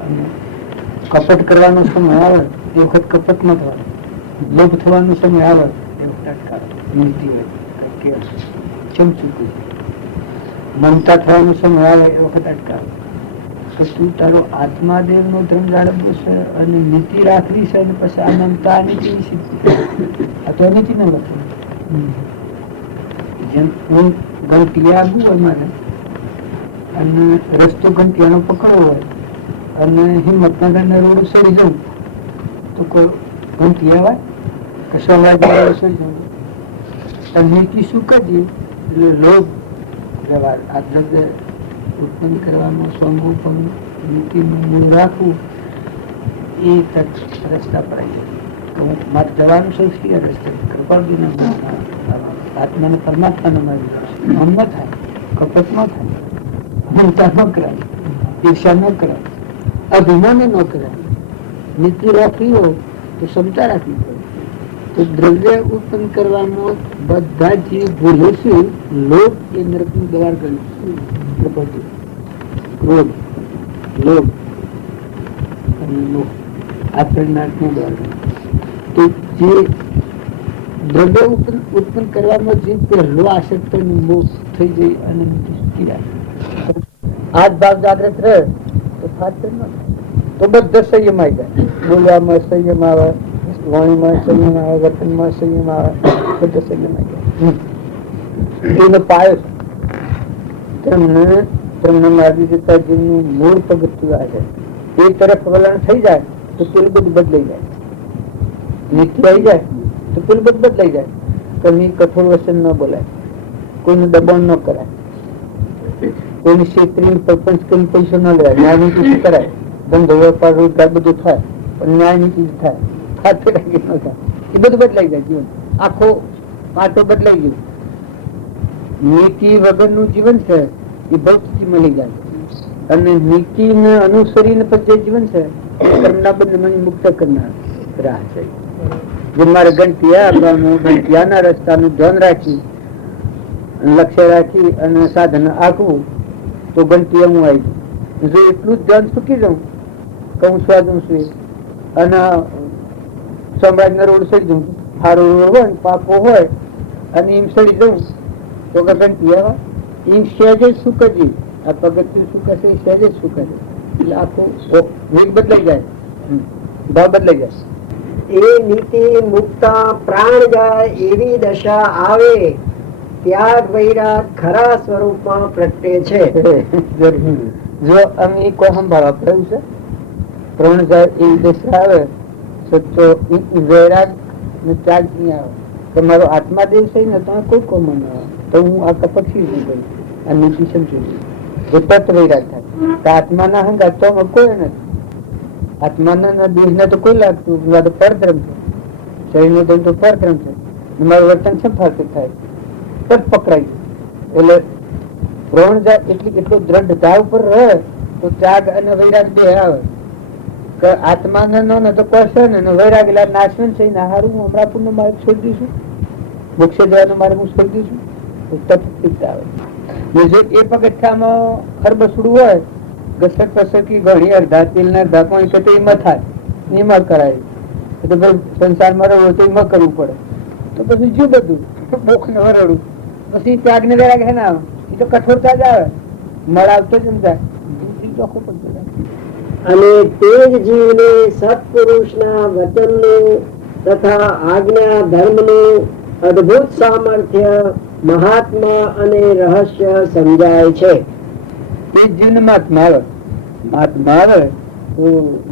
અને કપટ કરવાનો સમય આવે એ વખત કપટ ન થવાનું, લોભ થવાનો સમય આવે એ વખત અટકાવે નીતિ હોય કે ચમચૂકું, મમતા થવાનો સમય આવે એ વખત અટકાવે. તો તું તારો આત્માદેવ નો ધર્મ જાળવવો છે અને નીતિ રાખવી છે અને પછી આ મમતા આ નીતિ આ તો નીતિ ન લખવું. જેમ હું ઘંટી આગું હોય મારે અને રસ્તો ઘંટિયાનો પકડવો હોય અને હિંમતનગરના રોડ સડી જવું તો કોઈ ઘંટી આવાય કશો અવાજ સડી જવું. નીતિ શું કરીએ એટલે લોભ વ્યવહાર આ દ્રવ્ય ઉત્પન્ન કરવામાં સ્વરૂપમ નીતિનું મૂળ રાખવું એ રસ્તા પર આવી જાય. મારે જવાનું સૌથી રસ્તે કૃપાળજીના આત્માને પરમાત્માને મારી આમ ન થાય, કપટ ન થાય, મમતા ન કરાય, ઈર્ષા ન કરાય, અભિમાન ન કરાય. નીતિ રાખવી હોય તો ક્ષમતા રાખવી પડે. તો દ્રવ્ય ઉત્પન્ન કરવામાં બધા જે ભૂલે છે લોભ એ નરકનું દ્વાર ગયું. ક્રોધ, લોભ અને મોહ આ ત્રણ દ્વાર ગયું. તો જે દ્રવ્ય ઉત્પન્ન કરવામાં જે પહેલો આસક્ત મોહ થઈ જાય અને આ જ ભાવ જાગૃત રહે તો ફાતે ન તો બધા સંયમ આવી જાય. બોલવામાં સંયમ આવે, વાણીમાં સંયમ આવે, વર્તનમાં સંયમ આવે, બધા સંયમ આવી જાય. એનો પાયો તેમને માર્ગી જતા જેમનું મૂળ પગથિયું આવે એ તરફ વલણ થઈ જાય તો પેલું બધું બદલાઈ જાય. નીતિ આવી જાય તો પેલું બધું બદલાઈ જાય. કોઈની કઠોર વચન ન બોલાય, કોઈનું દબાણ ન કરાય, કોઈની ક્ષેત્રીય પ્રપંચ કરી પૈસો ન લેવાય, ન્યાય નીતિ કરાય, ધંધો વેપાર રોજગાર બધું થાય પણ ન્યાય નીતિ થાય, ખાતે રાખી ન થાય. એ બધું બદલાઈ જાય. જીવન આખો પાટો બદલાઈ ગયો. નીતિ વગરનું જીવન છે એ ભૌતિક મળી જાય અને નીતિને અનુસરીને પછી જે જીવન છે એ કર્મના બંધનમાંથી મુક્ત કરનાર રાહ છે. જે મારે ઘંટિયાના રસ્તાનું ધ્યાન રાખી લક્ષ્ય રાખી અને સાધન આખું તો ગણતી હું આવી જાઉં. જો એટલું જ ધ્યાન ચૂકી જાઉં કે હું સ્વાદું છું અને સમ્રાટના રોડ સડી જાઉં, સારો રોડ હોય પાકો હોય અને એમ સડી જાઉં તો કે ગણતી આવે એમ સહેજે જ સુખ જ આ પગથિયું સુખ હશે એ સહેજે જ સુખ હશે એટલે આખું વેગ બદલાઈ જાય, ભાવ બદલાઈ જાય. એ નીતિ મુક્તા પ્રાણ જાય એવી દશા આવે ત્યાગ વૈરાગ ખરા સ્વરૂપમાં પ્રગટે છે. જો અમે કોઈ સંભાળવા પડ્યું છે પ્રાણ જાય એવી દશા આવે તો વૈરાગ ને ત્યાગ નહીં આવે. તમારો આત્મા દેવ છે ને તમે કોઈ કોમન ના આવે તો હું આ કપક્ષી નહીં કરું આ નીતિ સમજુ એ તત્વ વૈરાગ થાય. આત્માના હંગાત તો અમે કોઈ નથી. આત્માના દેહ તો કોઈ લાગતું તો પરધર્મ છે, શરીર નો તો પરધર્મ છે. મારું વર્તન સંફાળિત થાય તો પકડાય. એટલે પ્રાણ જાય એટલો દ્રઢતા ઉપર રહે તો ત્યાગ અને વૈરાગ બે આવે. આત્માને નો તો કોઈ ને વૈરાગ એટલે નાશવન છે હારું હું હમણાં પૂર્ણ માર્ગ છોડી દઈશું, મોક્ષે જવાનો માર્ગ હું છોડી દઈશું તત્વ આવે. જો એ પગથિયામાં ખરબસડું હોય ઘસક પસકી ઘણી અડધા તેલ ના અડધા પાણી કે એમાં થાય એમાં કરાય તો ભાઈ સંસારમાં રહેવું તો એમાં કરવું પડે તો પછી જો બધું મોક્ષ ને વરડું પછી ત્યાગ ને વૈરાગ હે ના એ તો કઠોરતા જ આવે મળ આવતો જ સમજાય ચોખ્ખું પડતું. અને તે જ જીવને સત્પુરુષના વચનનું તથા આજ્ઞા ધર્મનું અદ્ભુત સામર્થ્ય મહાત્મા અને રહસ્ય સમજાય છે. તે જીવને મહાત્મા આવે, મહાત્મા આવે તો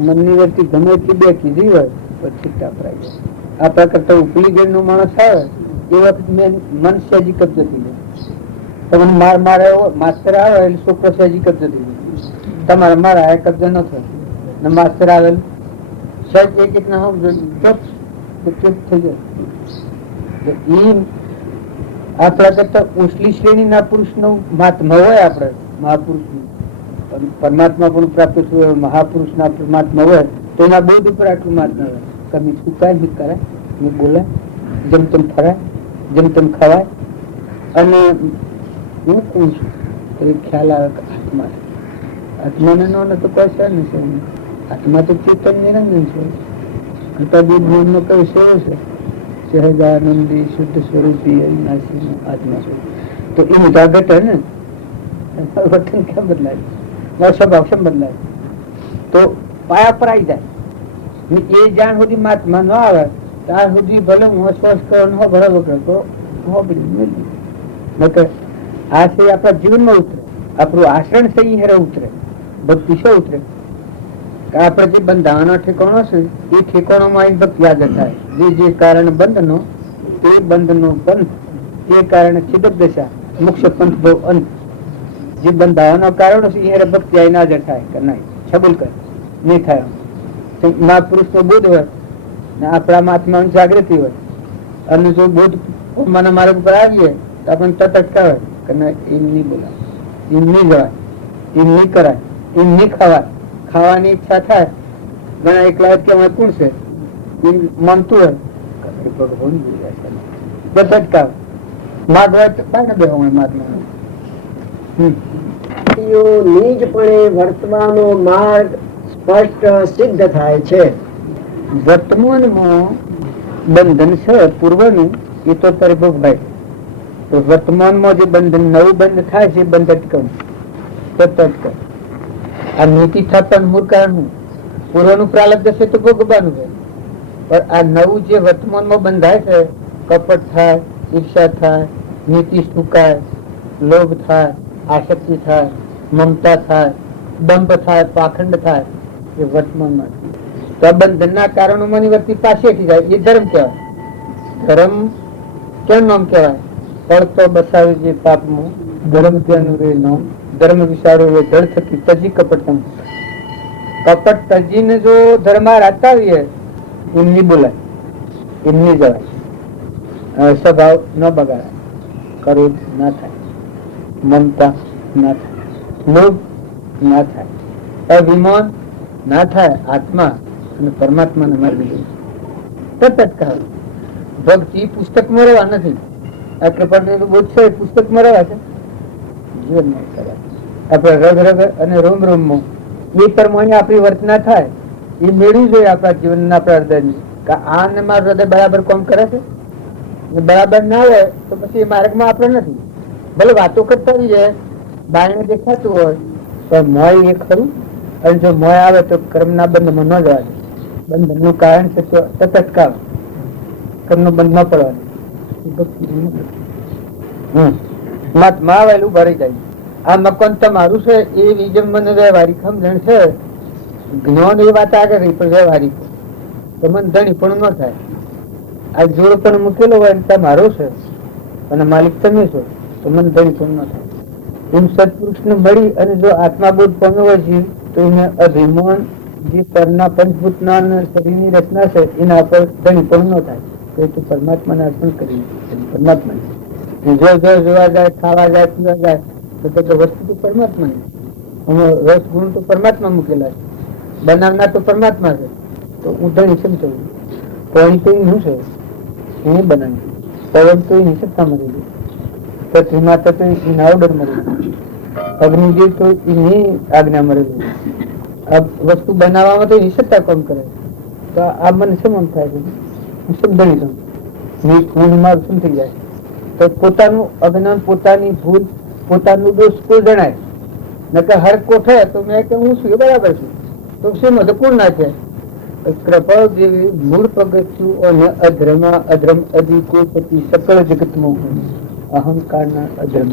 મનની વચ્ચે ગમે તે બે કીધી હોય પછી ટાપરાય જાય. આપણા કરતા ઉપલી ગેડ નો માણસ આવે એ વખત મન સહેજી કબજો થઈ જાય. તમને માર મારે માસ્તર આવે એટલે છોકરો સહેજી કબજો થઈ જાય. તમારે મારા એ કબજો ન થાય માસ્તર આવે સહેજ એક એક ના ચૂપ થઈ જાય. આપણા કરતા ઉછલી શ્રેણી ના પુરુષ નું મહાત્મા હોય આપણે મહાપુરુષ પરમાત્મા પણ પ્રાપ્ત થયું મહાપુરુષ ના પરમાત્મા હોય તો એના બોધ ઉપર આટલું મહાત્મા હોય કમી સુકાય નહીં કરાય નહીં બોલાય જેમ તેમ ફરાય જેમ તેમ ખવાય અને હું કોણ છું એ ખ્યાલ આવે કે આત્મા આત્માને નો તો કોઈ છે નહીં. આત્મા તો ચેતન નિરંજન છે. ભગવાન નો કઈ સેવો છે સહજાનંદી શુદ્ધ સ્વરૂપી અવિનાશી આત્મા છે તો એ મુજાગત હે ને વર્તન ક્યાં બદલાય સ્વભાવ કેમ બદલાય તો પાયા પર આવી જાય. એ જ્યાં સુધી મહાત્મા ન આવે ત્યાં સુધી ભલે હું શ્વાસ કરવાનો બરાબર કરતો આ છે આપણા જીવનમાં ઉતરે, આપણું આચરણ છે એ ઉતરે, ભક્તિ છે ઉતરે. આપણે જે બંધાવાનો ઠેકાણો છે એ ઠેકાણોમાં ભક્તિ આગળ થાય. જે કારણ બંધનો તે બંધનો પંથ, તે કારણે છિદક દશા મુખ્ય પંથ બહુ અંત. જે બંધાવાનો કારણો છે એ ભક્તિ આઈને હાજર થાય કે નહીં છબુલ કર નહીં થાય. મહાપુરુષ નો બોધ હોય ને આપણા આત્માની જાગૃતિ હોય અને જો બોધ માના માર્ગ ઉપર આવીએ તો આપણને તરત અટકાવે કે ના એમ નહીં બોલાય, એમ નહીં જવાય, એમ નહીં કરાય, એમ નહીં ખવાય. ખાવાની ઈચ્છા થાય ઘણા એકલા કે અમે કોણ છે મનતું હોય અટકાવે માગવા બે મહાત્મા નિજપણે વર્તવાનો માર્ગ સ્પષ્ટ સિદ્ધ થાય છે. વર્તમાનમાં બંધન છે પૂર્વનું એ તો તારે ભોગવાય. તો વર્તમાનમાં જે બંધન નવું બંધ થાય છે બંધ અટકાવું અટકાવ. આ નીતિ સ્થાપન મૂળ કારણ પૂર્વનું પ્રાલબ્ધ છે તો ભોગવવાનું છે. પણ આ નવું જે વર્તમાનમાં બંધાય છે કપટ થાય, ઈર્ષા થાય, નીતિ સુકાય, લોભ થાય, આસક્તિ થાય, મમતા થાય, દંભ થાય, પાખંડ થાય એ વર્તમાનમાં. તો આ બંધનના કારણોમાં વર્તી પાસેથી જાય એ ધર્મ કહેવાય. ધર્મ કેમ નામ કહેવાય? પડતો બસાવે જે પાપમાં ધર્મ ત્યાંનું રે નામ ધર્મ વિચારો જળ થકી તજી કપટ. કપટ તજીને જો ધર્મ રાતાવીએ એમની બોલાય, એમની જવાય. સ્વભાવ ન બગાડાય, ક્રોધ ના થાય, મમતા ના થાય, લોભ ના થાય, અભિમાન ના થાય. આત્મા અને પરમાત્માને માર્ગ તરત જ કહે. ભક્તિ પુસ્તકમાં રહેવા નથી, આ કૃપાળુ બોધ છે પુસ્તકમાં રહ્યા છે, જીવનમાં કર્યા. આપણે રગ રગ અને રોમ રોમમાં એ પ્રમાણે આપણી વર્તના થાય એ મેળવી જોઈએ આપણા જીવનના આપણા હૃદયની. આ ને મારું હૃદય બરાબર કામ કરે છે, બરાબર ના હોય તો પછી એ માર્ગમાં આપણે નથી. ભલે વાતો કરતા રહીએ, બાયણે દેખાતું હોય તો મોય એ ખરું, અને જો મોય આવે તો કર્મના બંધમાં ન જવા દે. બંધનનું કારણ છે તો સતત કામ, કર્મનો બંધ ન પડવાનું. માં આવેલું ભરી જાય. આ મકાન તમારું છે એ વિજમ મને વ્યવહારિક સમજણ છે. જ્ઞાન એ વાત આગળ રહી પણ વ્યવહારિક તો મને ધણી પણ ન થાય. આ જોડ પણ મૂકેલો હોય તમારો છે અને માલિક તમે છો તો મને ધણી પણ ન થાય. એમ સત્પુરુષ ને મળી અને જો આત્માબોધ પામ્યો હોય છે તો એને અભિમાન જે પરના પંચભૂતના શરીરની રચના છે એના પર ધણી પણ ન થાય. તો પરમાત્માને અર્પણ કરી પરમાત્મા જોવા જાય, ખાવા જાય, પીવા જાય તો વસ્તુ તો પરમાત્મા ની, રસ ગુણ તો પરમાત્મા મૂકેલા છે, બનાવનાર તો પરમાત્મા છે. તો હું ધણી સમજાવું પાણી તો શું છે એને બનાવી, પવન તો એની સત્તા મરેલી, પૃથ્વી માતા તો એના ઓર્ડર મરેલી, અગ્નિદેવ તો એની આજ્ઞા મરેલી. આ વસ્તુ બનાવવામાં તો એની સત્તા કામ કરે. તો આ મને સમજ થાય છે, હું સમજાવી દઉં મારું શું થઈ જાય. તો પોતાનું અજ્ઞાન, પોતાની ભૂલ, પોતાનું દોષ કોઈ જણાય નકર હર કોઠે તો મેં કે હું છું બરાબર છું તો શું તો કોણ ના છે. કૃપા જેવી મૂળ પગથિયું અને અધર્મા અધર્મ અધિકોપતિ સકળ જગતમાં અહંકારના અધર્મ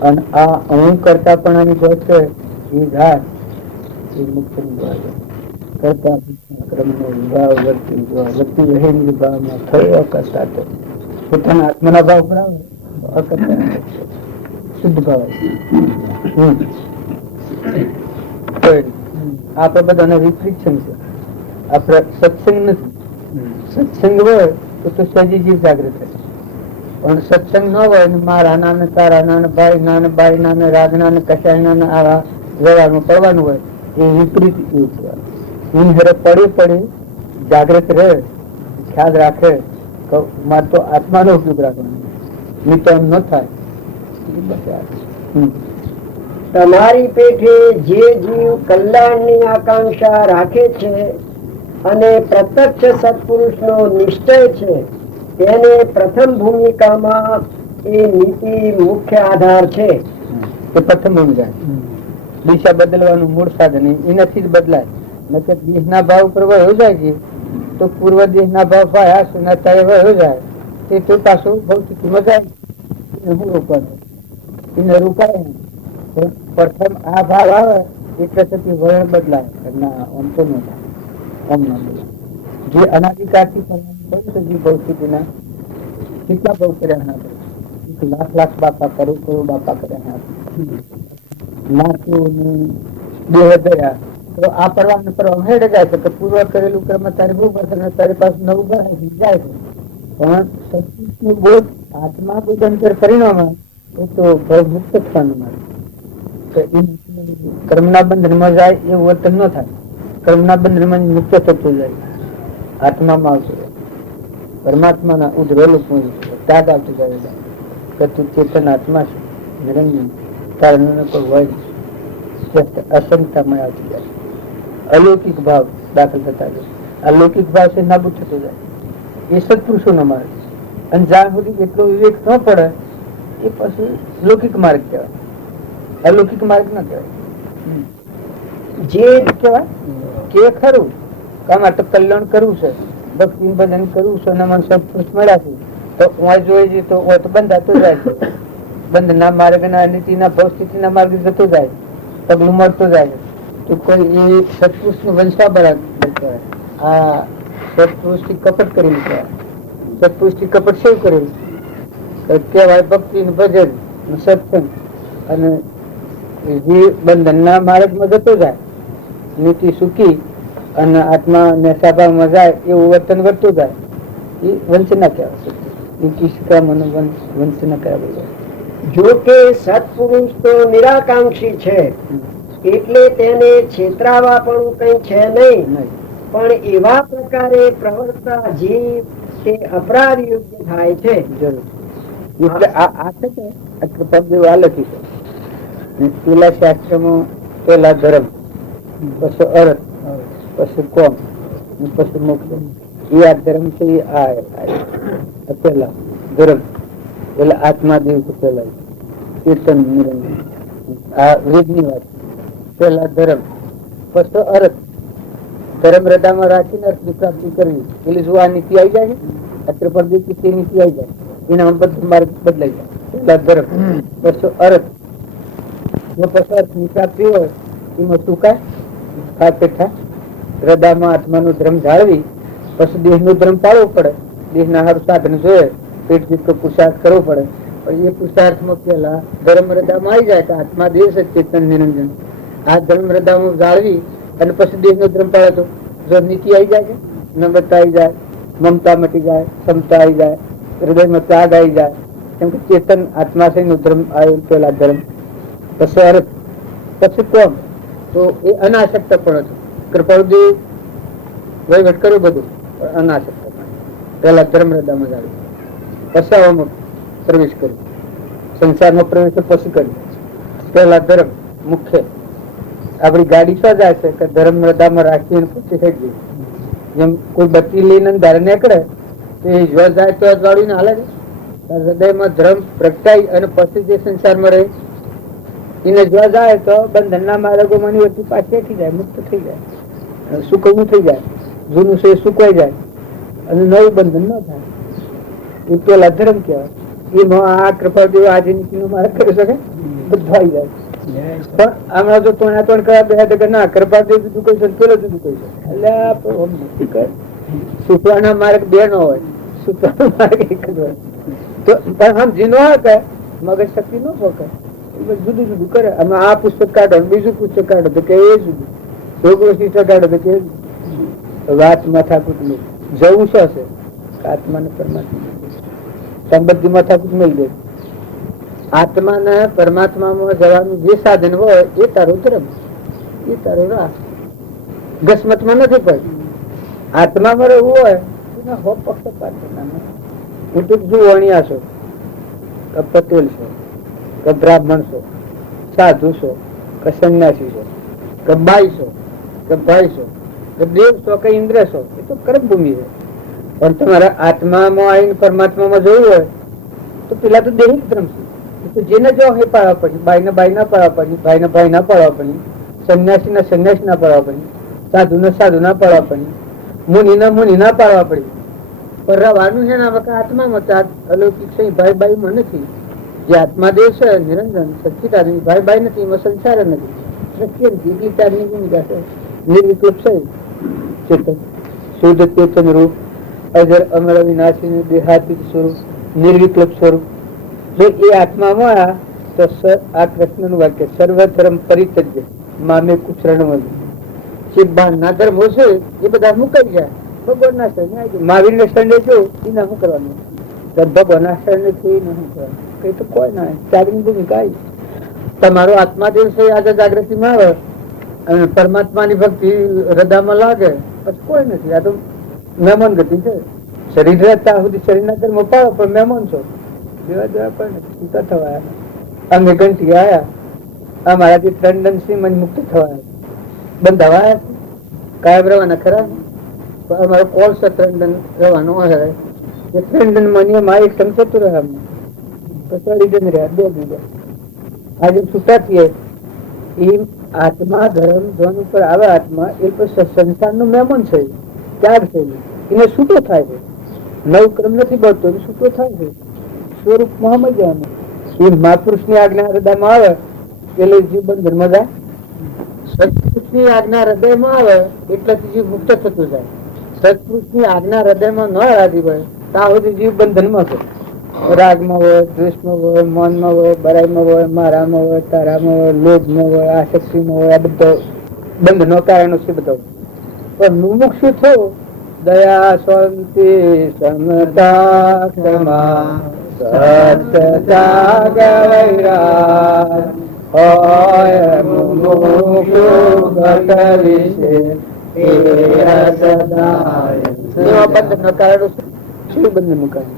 અને આ હું કરતા પણ આની ગોત છે એ ઘાટ એ મુક્ત કરતા ક્રમનો વિભાવ વ્યક્તિ રહેલી વિભાવમાં થયો અકર્તા પોતાના આત્માના ભાવ કરાવે અકર્તા શુદ્ધ ભાવ. આપડે બધાને રિસ્ટ્રિક્શન છે, આપડે સત્સંગ નથી. સત્સંગ હોય તો સજી જીવ જાગૃત થાય, પણ સત્સંગ ન હોય ને મારા નાને તારા નાને ભાઈ નાને બાઈ નાને રાગ નાને કશાય નાને આવા વ્યવહારમાં પડવાનું હોય એ વિપરીત પડે પડે જાગૃત રહે, ખ્યાલ રાખે મારે તો આત્માનો ઉપયોગ રાખવાનો, નહીં તો એમ ન થાય. તમારી પેઠે જે જીવ કલ્યાણની આકાંક્ષા રાખે છે અને પ્રત્યક્ષ સત્પુરુષનો નિશ્ચય છે તેને પ્રથમ ભૂમિકામાં એ નીતિ મુખ્ય આધાર છે. એ પ્રથમ ભૂમિકા દિશા બદલવાનું મૂળ સાધન એનાથી જ બદલાય. નકર દેહના ભાવ ઉપર વયો જાય છે તો પૂર્વ દેહના ભાવ પાયા સુનાતા વયો જાય તે તો પાછું ભૌતિકમાં જાય. હું રોકવાનું એને રોકાય નહીં. પ્રથમ આ ભાવ આવે એટલે થતી વલણ બદલાય. ના આમ તો ન થાય, આમ ના બદલાય. જે અનાધિકારથી જે ભૌતિકના કેટલા ભાવ કર્યા ના કરે, લાખ લાખ બાપા કરું કરું બાપા કર્યા ના નાખ્યું દેહ દયા તો આ પરવા પરવા હેડે જાય છે. પૂર્વ કરેલું કર્મ તારે બહુ પસંદ તારી પાસે નવું ભરાય જાય છે. પણ સત્પુરુષનું બોધ આત્મા બોધ અંતર પરિણામ એ તો ભય મુક્ત થવાનું મારે. કર્મના બંધનમાં જાય એવું વર્તન ન થાય. કર્મના બંધનમાં મુક્ત થતું જાય, આત્મામાં આવતું જાય, પરમાત્માના ઉધરેલું ત્યાગ આવતું જાય કે તું ચેતન આત્મા છે, નિરંજન તારે કોઈ હોય અસંગતામાં આવતી જાય. અલૌકિક ભાવ દાખલ થતા જાય, અલૌકિક ભાવ છે નાબૂદ થતો જાય. એ સત્પુરુષો નો માર્ગ. અને જ્યાં સુધી એટલો વિવેક ન પડે એ પછી લૌકિક માર્ગ કહેવાય, અલૌકિક માર્ગ ના કહેવાય. જે કહેવાય કે ખરું કામ તો કલ્યાણ કરવું છે, ભક્તિ ભજન કરવું છે અને મને સત્પુરુષ મળ્યા છે તો હું જોઈ જઈએ તો બંધાતું જાય છે. બંધ ના માર્ગ ના નીતિ ના ભવસ્થિતિ ના માર્ગ જતો જાય, પગલું મળતો જાય. તો કોઈ એ સત્પુરુષ નું વંશાબળા કહેવાય. આ સત્પુરુષ થી કપટ કરેલું કહેવાય. સત્પુરુષ થી કપટ શું કરેલું કહેવાય? ભક્તિ ભજન સત્સંગ અને જે બંધન ના માર્ગમાં જતો જાય, નીતિ સુખી અને આત્મા ને સ્વભાવમાં જાય એવું વર્તન કરતું જાય એ વંચના કહેવાય. નીતિ શિખામણ વંચના કહેવાય. જો કે સત્પુરુષ તો નિરાકાંક્ષી છે એટલે તેને છેતરાવા પણ કઈ છે નહીં, પણ એવા પ્રકારે પ્રવર્તતા જીવ તે અપરાધ યોગ્ય થાય છે. એટલે આ છે ને આ કૃપાદેવ આ લખી છે. પેલા શાસ્ત્રમાં પેલા ધર્મ, પછી અર્થ, પછી કોમ, પછી મોક્ષ. એ આ ધર્મ છે. એ આ પેલા ધર્મ એટલે આત્માદેવ પેલા ચેતન નિરંજન. આ વેદની વાત. પેલા ધર્મ, પછી અર્થ. ધર્મ હૃદયમાં રાખીને અર્થની પ્રાપ્તિ કરવી. એટલે શું આ નીતિ આવી જાય છે? અત્ર પરદેશી તે નીતિ આવી જાય. એનામાં બધું માર્ગ બદલાઈ જાય. પેલા ધર્મ, પછી અર્થ. જો પછી અર્થની પ્રાપ્તિ હોય એમાં શું કાય પેઠા હૃદયમાં આત્માનો ધર્મ જાળવી પછી દેહનો ધર્મ પાળવો પડે. દેહના હારું સાધન જોઈએ, પેટ જેટલો પુરુષાર્થ કરવો પડે. પણ એ પુરુષાર્થમાં પેલા ધર્મ હૃદયમાં આવી જાય તો આત્મા દેહ છે ચેતન નિરંજન. આ ધર્મ હૃદયમાં જાળવી અને પછી દેહનો ધર્મ પાળે તો જો નીતિ આવી જાય છે, નમ્રતા આવી જાય, મમતા મટી જાય, ક્ષમતા આવી જાય, હૃદયમાં ત્યાગ આવી જાય. કેમ કે ચેતન આત્મા છે નો ધર્મ આવ્યો પેલા ધર્મ. પછી અર્થ, પછી કોમ તો એ અનાસક્ત પણ હતું. કૃપાળુદેવ વહીવટ કર્યો બધું પણ અનાસક્ત પણ. પેલા ધર્મ હૃદયમાં જાળવી, પસાવામાં પ્રવેશ કર્યો, સંસારમાં પ્રવેશ પછી કર્યો. પેલા ધર્મ મુખ્ય. આપડી ગાડી શું જાય છે કે ધર્મ હૃદયમાં રાખીને પછી થઈ ગઈ. જેમ કોઈ બત્તી લઈને ધારે નીકળે તો એ જો જાય તો વાળીને હાલે છે. હૃદયમાં ધર્મ પ્રગટાઈ અને પછી જે સંસારમાં રહે એને જો જાય તો બંધનના માર્ગોમાં વચ્ચે પાછી હટી જાય, મુક્ત થઈ જાય, સુકવવું થઈ જાય. જૂનું છે એ સુકવાઈ જાય અને નવું બંધન ન થાય. એ પેલા ધર્મ કહેવાય. એમાં આ કૃપાદેવ આજે નીતિનો માર્ગ કરી શકે, બધું આવી જાય. પણ હમણાં જો ત્રણ કયા બે કે ના કૃપાદેવ જુદું કહી છે, પેલો જુદું કહી છે. એટલે સુખવાના માર્ગ બે નો હોય, સુખવાનો માર્ગ એક જ હોય. તો પણ આમ જીનો કે મગજ શક્તિ ન પકડે, જુદું જુદું કરે. અમે આ પુસ્તક કાઢો, બીજું પુસ્તક કાઢો તો કે એ જુદું, યોગ વશિષ્ઠ કાઢો તો કે વાત માથાકૂટ નહીં. જવું શું હશે? આત્મા ને પરમાત્મા બધી માથાકૂટ મળી જાય. આત્મા ને પરમાત્મામાં જવાનું જે સાધન હોય એ તારો ધર્મ, એ તારો રાહ. ગસમતમાં નથી પડતી. આત્મામાં રહેવું હોય એના હો પક્ષપાત. હું તો જો વણિયા છો, કે પટેલ છો, કે બ્રાહ્મણ છો, સાધુ છો, કે સંન્યાસી છો, કે બાઈ છો, કે ભાઈ છો, કે દેવ છો, કે ઇન્દ્ર છો, એ તો કર્મભૂમિ છે. પણ તમારા આત્મામાં આવીને પરમાત્મામાં જવું હોય તો પેલા તો દેહિક ધર્મ છે. જેને જો એ પાડવા પડી, બાઈ ને બાઈ ના પાડવા પડી, ભાઈ ને ભાઈ ના પાડવા પડી, સંન્યાસી ને સંન્યાસી ના પાડવા પડી, સાધુ ને સાધુ ના પાડવા પડી, મુનિ ને મુનિ ના પાડવા પડી. પણ રવાનું છે ને આત્મામાં અલૌકિક છે, ભાઈ બાઈ માં નથી. જે આત્માદેવ છે નિરંજન સચ્ચિદાનંદ, ભાઈ બાઈ નથી, એમાં સંસાર નથી. શક્ય નથી. ગીતાની ભૂમિકા છે. નિર્વિકલ્પ છે ચેતન, શુદ્ધ ચેતન રૂપ, અજર અમર વિનાશી દેહાતીત સ્વરૂપ, નિર્વિકલ્પ સ્વરૂપ. જો એ આત્મામાં તો આ કૃષ્ણ નું વાક્ય સર્વ ધર્મ પરિત્યજ્ય મામે કુચરણ. જે બહારના ધર્મો છે એ બધા મુકાઈ જાય, ભગવાન ના શરણે આવી જાય. મહાવીર ને શરણે જો એના શું કરવાનું? ભગવાન ના શરણે થી શું કરવાનું? કઈ તો કોઈ ના. ત્યાગની ભૂમિકા આવી. તમારો આત્માદેવ છે આજે જાગૃતિમાં આવે અને પરમાત્માની ભક્તિ હૃદયમાં લાગે પછી કોઈ નથી. આ તો મહેમાન ગતિ છે. શરીર રહેતા સુધી શરીરના ધર્મ પાડો પણ મહેમાન છો. દેવા દેવા પણ છૂટા થવાયા. અંગે ઘંટી આવ્યા અમારાથી ત્રણ મને મુક્ત થવાયા, બંધાવાયા. કાયમ રહેવાના ખરા. અમારો કોર્સ ત્રણ રહેવાનો હોય એ ત્રણ મનીમાં એક સમજતું રહે. પછી રીઝન રહ્યા બે બીજા આજે છૂટા થઈએ. એ આત્મા ધર્મ ધન ઉપર આવે આત્મા એ પછી સંસારનું મહેમાન છે, ત્યાગ છે, એને છૂટો થાય છે. નવ ક્રમ નથી બળતો, એ છૂટો થાય છે. સ્વરૂપ મોહમ્મદ એ મહાપુરુષ ની આજ્ઞા હૃદયમાં આવે એટલે જીવ બંધનમાં જાય. સત્પુરુષ ની આજ્ઞા હૃદયમાં આવે એટલે જીવ મુક્ત થતું જાય. સત્પુરુષ ની આજ્ઞા હૃદયમાં ન રાજી હોય ત્યાં સુધી જીવ બંધનમાં છે. રાગમાં હોય, દ્વેષમાં હોય, મનમાં હોય, બરાઈમાં હોય, મારામાં હોય, તારામાં હોય, લોભમાં હોય, આસક્તિમાં હોય. આ બધો બંધનો કારણો છે બધા. પણ મુમુક્ષુ થયો દયા, શાંતિ, સમતા, ક્ષમા, સત્યાગ, વૈરાગ હોય મુમુક્ષુ ઘટ વિશે એવા બંધનનો કારણો શું? બંધનનું કારણ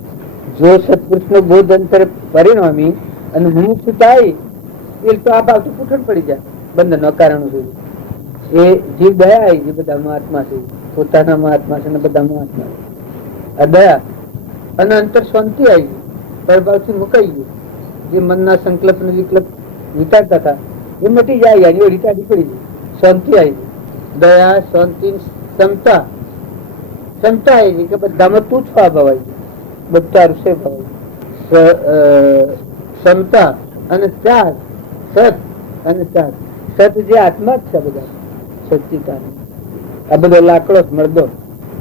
જો સત્પુરુષનો બોધ અંતર પરિણમી અને મુમુક્ષુ થાય એ તો આ ભાવ તો પૂઠણ પડી જાય બંધનનો કારણો સુધી. એ જીવ દયા આવી છે બધા મહાત્મા છે, પોતાના મહાત્મા છે ને બધા મહાત્મા છે. આ દયા અને અંતર શાંતિ આવી ગઈ, પરભાવથી મુકાઈ ગયું. જે મનના સંકલ્પ ને વિકલ્પ વિચારતા હતા એ મટી જાય, એની ઓળી કાઢી પડી ગઈ, શાંતિ આવી ગઈ. દયા, શાંતિ, ક્ષમતા આવી ગઈ કે બધામાં તું જ ભાવ આવી ગઈ, બધા ઋષિ ભાવ. ક્ષમતા અને ત્યાગ, સત અને ત્યાગ. સત જે આત્મા જ છે બધા સચ્ચિદાનંદ. આ બધો લાકડો મળદો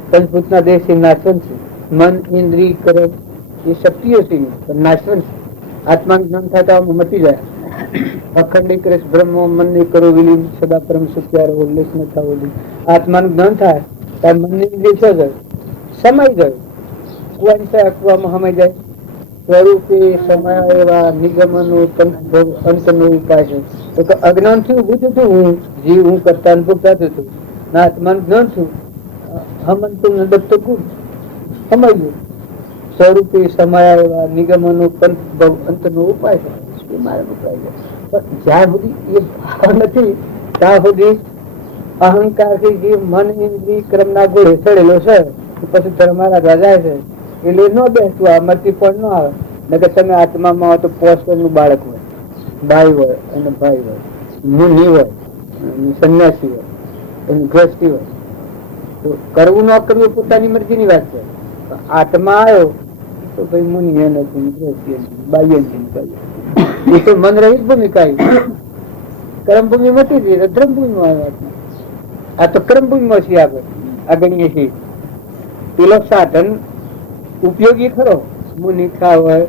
પંચભૂતના દેશ એ નાશવંત છે. મન, ઇન્દ્રિય, કર્મ એ શક્તિઓ છે પણ નાશવંત છે. આત્માનું જ્ઞાન થાય તો આમાં મટી જાય. અખંડિક રસ બ્રહ્મ મન ને કરો વિલીન સદા પરમ સુખ્યા રહો લેશ ન થાવો. આત્માનું જ્ઞાન થાય ત્યારે મનની ઇન્દ્રિય છે જાય, સમય જાય, કુવાની સા કુવામાં સમાઈ જાય. સ્વરૂપે સમય એવા નિગમનો અંતનો ઉપાય છે. તો અજ્ઞાન થી ઉભું થતું હું જીવ હું કરતા અનુભવ થતું હતું ના આત્માનું જ્ઞાન છું હમંતુ નદત્ત ગુણ સમય ગયું. સ્વરૂપે સમય એવા નિગમનો અંતનો ઉપાય છે એ મારે ઉપાય છે. પણ જ્યાં સુધી એ ભાવ નથી ત્યાં સુધી અહંકાર થી જીવ મન ઇન્દ્રિય ક્રમ ના ગોળે ચડેલો છે. પછી ધર્મારા રાજા છે એટલે ન બેસતું આમાંથી પણ ન આવે. નકર તમે આત્મામાં આવો તો પોષણનું બાળક હોય, ભાઈ હોય અને ભાઈ હોય, મુનિ હોય, સંન્યાસી હોય, એની ગ્રસ્તી હોય. તો કરવું ન કરવું પોતાની મરજીની વાત છે. આત્મા આવ્યો તો ભાઈ મુનિ નથી, ગ્રસ્તી બાહ્ય નથી. એ તો મન રહિત ભૂમિકા કર્મ ભૂમિ મટી ગઈ તો ધર્મ ભૂમિ માં આવ્યો. આ તો કર્મ ભૂમિ માં છીએ આગળ આગળ છીએ. પેલો સાધન ઉપયોગી ખરો, મુનિ થા હોય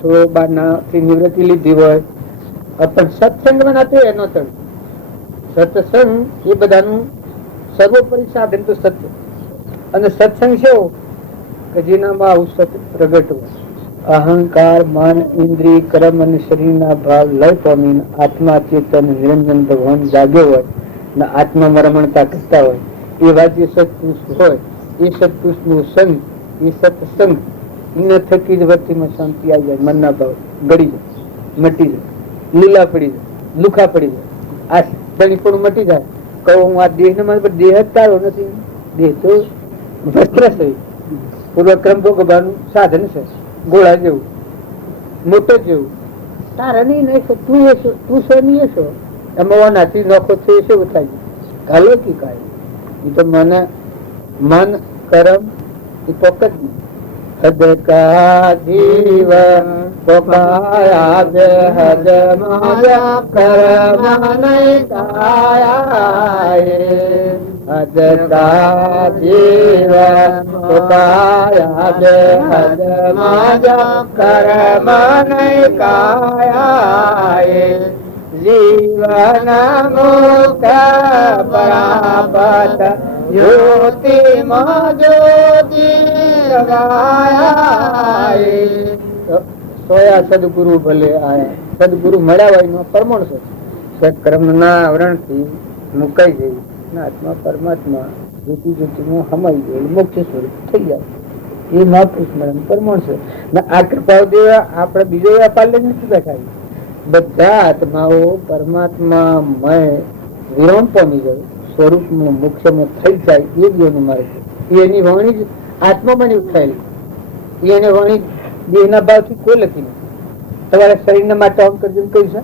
તો બારનાથી નિવૃત્તિ લીધી હોય પણ સત્સંગમાં ના તો એનો તળ. સત્સંગ એ બધાનું સર્વોપરી સાધન તો સત્ય. અને સત્સંગ છે કે જેનામાં આવું સત્ય પ્રગટ હોય. અહંકાર, મન, ઇન્દ્રિય, કર્મ અને શરીરના ભાવ લય પામીને આત્મા ચેતન નિરંજન ભગવાન જાગ્યો હોય ને આત્મામાં રમણતા કરતા હોય એવા જે સત્પુરુષ હોય એ સત્પુરુષનું સંગ એ સત્સંગ એના થકી જ વર્તીમાં શાંતિ આવી જાય. મનના ભાવ ગળી જાય, મટી જાય, લીલા પડી જાય, લુખા પડી જાય, આ ધણી પણ મટી જાય. કહું હું આ દેહ ને દેહ જ તારો નથી, દેહ તો વસ્ત્ર છે, પૂર્વક્રમ ભોગવવાનું સાધન છે, ગોળા જેવું મોટો જેવું. તારા નહીં તું એ છો, તું છો નહીં એ છો. એમાં નાથી નોખો છે એ શું થાય કાલો કે કાય એ તો મને મન કરમ એ પોકત નહીં. હદ કા જીવ પોકાયા બે હદ માયા કરમ નહીં કાયા હદ કા જીવ પોકાયા બે હદ માયા કરમ નહીં કાયા જીવન મુક્ત પરાપત જ્યોતિ જ્યોતિ સોયા સદગુરુ ભલે આયા. સદગુરુ મળ્યા હોય નો પરમણ છે. સત્કર્મ ના આવરણ થી મુકાઈ ગઈ આત્મા પરમાત્મા જ્યોતિ જ્યોતિમાં હમાઈ ગઈ, મોક્ષ સ્વરૂપ થઈ જાય. એ મહાપુરુષ મળે પરમણ છે. આ કૃપા દેવા આપણે બીજો પાલે નથી બેઠા. બધા આત્માઓ પરમાત્મા વિરામ પામી જાય, સ્વરૂપમાં મોક્ષમાં થઈ જાય. એ જ એનું માર્ગ છે. એની વાણી જ આત્મામાં ઉઠાયેલી. એને વાણી દેહના ભાવથી કોઈ લખી નથી. તમારા શરીરના માટે આમ કરજો કહ્યું છે.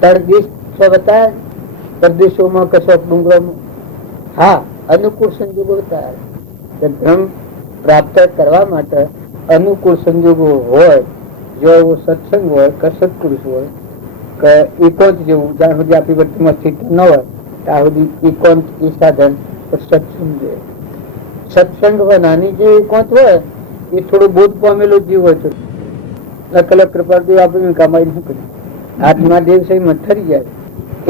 તારે દેશ બતાવે પ્રદેશોમાં કશોક ડુંગરોમાં હા અનુકૂળ સંજોગો બતાવે. ધર્મ પ્રાપ્ત કરવા માટે અનુકૂળ સંજોગો હોય, જો એવો સત્સંગ હોય કે સત્પુરુષ હોય કે એકાંત જેવું જ્યાં સુધી આપણી વર્તનમાં સ્થિત ન હોય ત્યાં સુધી એકાંત એ સાધન સત્સંગ જોઈએ. સત્સંગ હોય નાની જે એકાંત હોય એ થોડું બોધ પામેલો જીવ હોય છે. કલક કૃપા દેવ આપણે કમાઈ શું કર્યું આત્મા દેવ સહીમાં ઠરી જાય.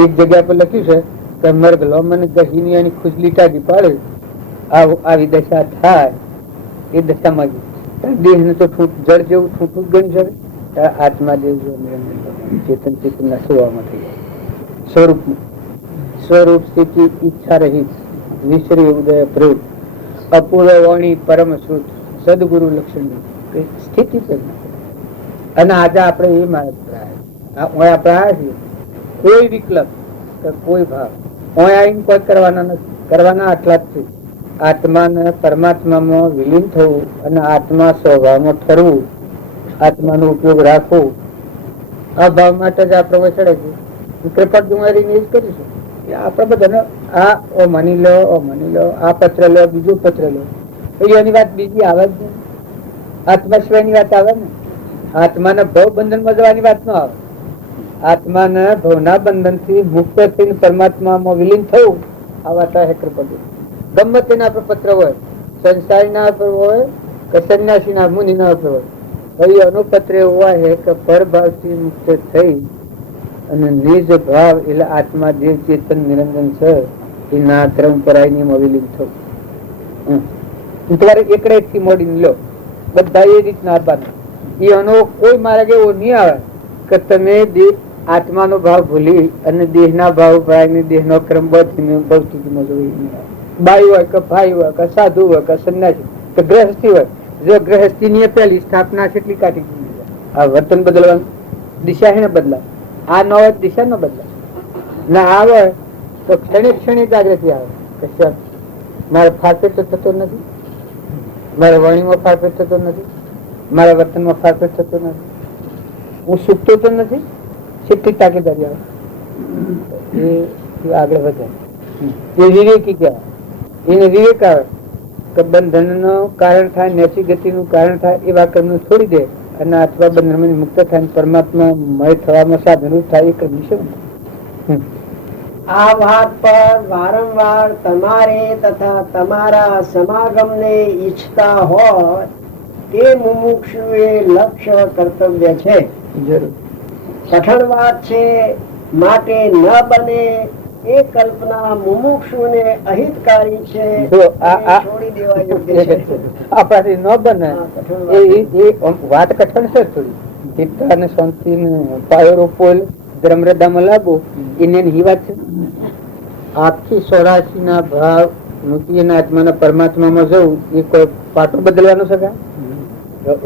એક જગ્યા પર લખ્યું છે કે મર્ગ લોમન ગહીની એની ખુશલી ટાઢી પાડે આવી દશા થાય એ દશામાં દેહ ને તો જળ જેવું ઠૂંઠું ગણી શકે. આત્મા દેવ ચેતન ચેતન સુવામાં થઈ જાય. સ્વરૂપ સ્વરૂપ સ્થિતિ ઈચ્છા રહિત વિશ્રી ઉદય પ્રવૃત્ત અપૂર્વ વાણી પરમ શ્રુત સદગુરુ લક્ષણ સ્થિતિ જ નથી. અને આજે આપણે એ માણસ આપણે આવ્યા છીએ, કોઈ વિકલ્પ કે કોઈ ભાવ આવીને કોઈ કરવાના નથી. કરવાના આટલા જ છે, આત્માને પરમાત્મામાં વિલીન થવું અને આત્મા સ્વભાવમાં ઠરવું, આત્માનો ઉપયોગ રાખવો. આ ભાવ માટે જ આ પ્રવચન ચડે છે. કૃપા ડુંગરીને એ જ કરીશું. આપડે બધાને આ માની લો, આ પત્ર લો, બીજું પત્ર લો, એની વાત બીજી આવે જ નહીં. આત્મા સિવાયની વાત આવે ને. આત્માના ભવ બંધન માં જવાની વાત ન આવે. આત્માના ભવના બંધન થી મુક્ત થઈને પરમાત્મામાં વિલીન થવું, આ વાત છે કૃપા. ગમે તેના પર પત્ર હોય, સંસારીના પર હોય કે સંન્યાસીના મુનિના પર હોય, એનો પત્ર એવો હોય કે પરભાવથી મુક્ત થઈ અને નિજ ભાવ એટલે આત્મા જે ચેતન નિરંજન છે એના પરંપરાની વિલીન થવું. તમારે એકડે થી મોડીને લો, બધા એ રીતના આપવાના. એનો કોઈ માર્ગ એવો નહીં આવે કે તમે આત્માનો ભાવ ભૂલી અને દેહના ભાવ ભાઈ દેહનો ક્રમ ભૌતિકમાં જોઈ. બાઈ હોય કે ભાઈ હોય કે સાધુ હોય કે સંન્યાસી કે ગ્રહસ્થી હોય, જો ગ્રહસ્થી ની પહેલી સ્થાપના કેટલી કાઢી. આ વર્તન બદલવાનું, દિશા એને બદલાય. આ ન હોય દિશા ન બદલાય. ના આવે તો ક્ષણે ક્ષણે જાગૃતિ આવે કે મારે ફારફેર થતો નથી, મારા વાણીમાં ફારફેર થતો નથી, મારા વર્તનમાં ફારફેર થતો નથી, હું સુખતો તો નથી. કેટલી તાકેદારી આવે એ આગળ વધે. એ વિવેકી કહેવાય. એને વિવેક આવે કે બંધન નું કારણ થાય, નેચી ગતિ નું કારણ થાય એવા કર્મ છોડી દે અને આત્મા બંધન મુક્ત થાય, પરમાત્મા મય થવામાં સાધન થાય. એ કર્મ છે. આ વાત પર વારંવાર તમારે તથા તમારા સમાગમને ઈચ્છતા હોય તે મુમુક્ષુએ લક્ષ્ય કર્તવ્ય છે. જરૂર કઠણ વાત છે, માટે ન બને એ કલ્પના મુમુક્ષુને અહિતકારી છે, છોડી દેવા યોગ્ય છે. આપણાથી ન બને એ વાત કઠણ છે થોડી. ચિત્તા અને શાંતિ ને પાયો રોપો ધર્મરદામાં લાવવો એને એ વાત છે. આખી 84 ના ભાવ મૂકી અને આત્માના પરમાત્મામાં જવું એ કોઈ પાટો બદલવાનો છે?